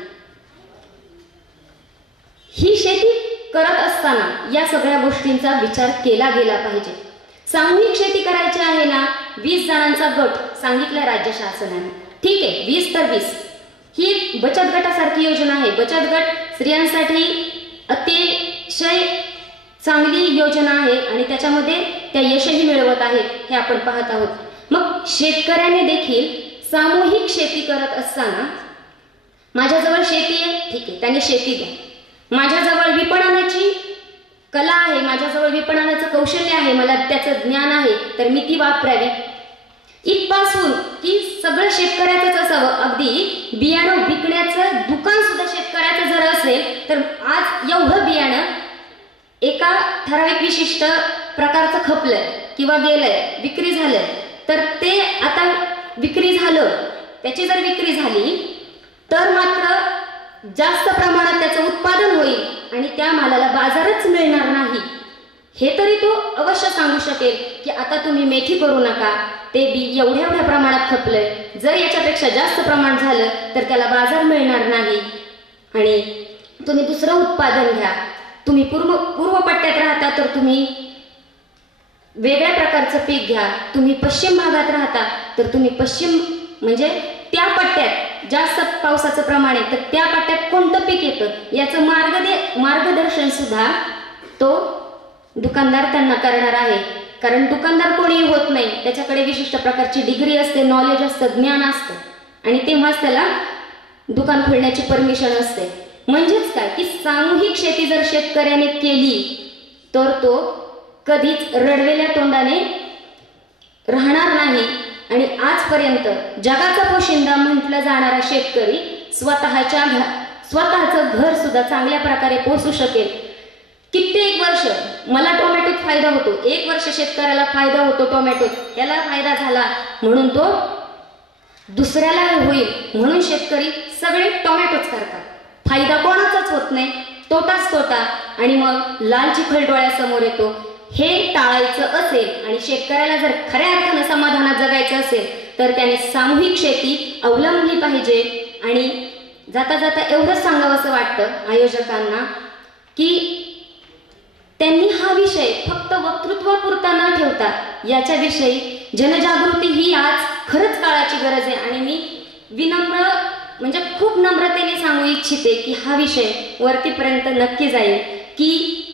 ही शेती करत असताना या सगळ्या गोष्टींचा विचार केला गेला पाहिजे. सामूहिक शेती करायची आहे ना, 20 जणांचा गट सांगितलाय राज्य शासनाने. ठीक आहे, 20 तर 20. ही एक बचत गटासारखी योजना आहे. बचत गट स्त्रियांसाठी अतिशय चांगली योजना आहे आणि त्याच्यामध्ये त्या यशही मिळवत आहेत, हे आपण पाहत आहोत. मग शेतकऱ्याने देखील सामूहिक शेती करत असताना माझ्याजवळ शेती आहे, ठीक आहे, त्याने शेती द्या. माझ्याजवळ विपणनाची कला आहे, माझ्याजवळ विपणनाचं कौशल्य आहे, मला त्याचं ज्ञान आहे, तर मी ती वापरावी. इथपासून की सगळं शेतकऱ्याचंच असावं. अगदी बियाणं विकण्याचं दुकान सुद्धा शेतकऱ्याचं जर असेल तर आज एवढं बियाणं एका ठराविक विशिष्ट प्रकारचं खपलंय किंवा गेलंय, विक्री झालंय, तर ते आता विक्री झालं, त्याची जर विक्री झाली तर मात्र जास्त प्रमाणात त्याचं उत्पादन होईल आणि त्या मालाला बाजारच मिळणार नाही. हे तरी तो अवश्य सांगू शकेल की आता तुम्ही मेथी करू नका, ते बी एवढ्या प्रमाणात खपलंय, जर याच्यापेक्षा जास्त प्रमाण झालं तर त्याला बाजार मिळणार नाही आणि तुम्ही दुसरं उत्पादन घ्या. तुम्ही पूर्व पट्ट्यात राहता तर तुम्ही वेगळ्या प्रकारचं पीक घ्या. तुम्ही पश्चिम भागात राहता तर तुम्ही पश्चिम म्हणजे त्या पट्ट्यात जास्त पावसाचं प्रमाण आहे तर त्या पट्ट्यात कोणतं पीक येतं याचं मार्गदर्शन सुद्धा तो दुकानदार त्यांना करणार आहे. कारण दुकानदार कोणीही होत नाही, त्याच्याकडे विशिष्ट प्रकारची डिग्री असते, नॉलेज असतं, ज्ञान असतं आणि तेव्हाच त्याला दुकान खोलण्याची परमिशन असते. म्हणजेच काय की सामूहिक शेती जर शेतकऱ्याने केली तर तो कधीच रडवेल्या तोंडाने राहणार नाही आणि आजपर्यंत जगाचा पोशिंदा म्हटलं जाणारा शेतकरी स्वतःचं घर सुद्धा चांगल्या प्रकारे पोसू शकेल. कित्येक वर्ष मला टोमॅटोत फायदा होतो, 1 वर्ष शेतकऱ्याला फायदा होतो टोमॅटोत, याला फायदा झाला म्हणून तो दुसऱ्याला होईल म्हणून शेतकरी सगळे टोमॅटोच करतात. फायदा कोणाचाच होत नाही, तोटाच तोटा आणि मग लाल चिखल डोळ्यासमोर येतो. हे टाळायचं असेल आणि शेतकऱ्याला जर खऱ्या अर्थानं समाधानात जगायचं असेल तर त्याने सामूहिक शेती अवलंबली पाहिजे. आणि जाता जाता एवढंच सांगावंसं वाटतं आयोजकांना की त्यांनी हा विषय फक्त वक्तृत्वापुरता न ठेवता याच्याविषयी जनजागृती ही आज खरंच काळाची गरज आहे. आणि मी विनम्र म्हणजे खूप नम्रतेने सांगू इच्छिते की हा विषय वरतीपर्यंत नक्की जाईल की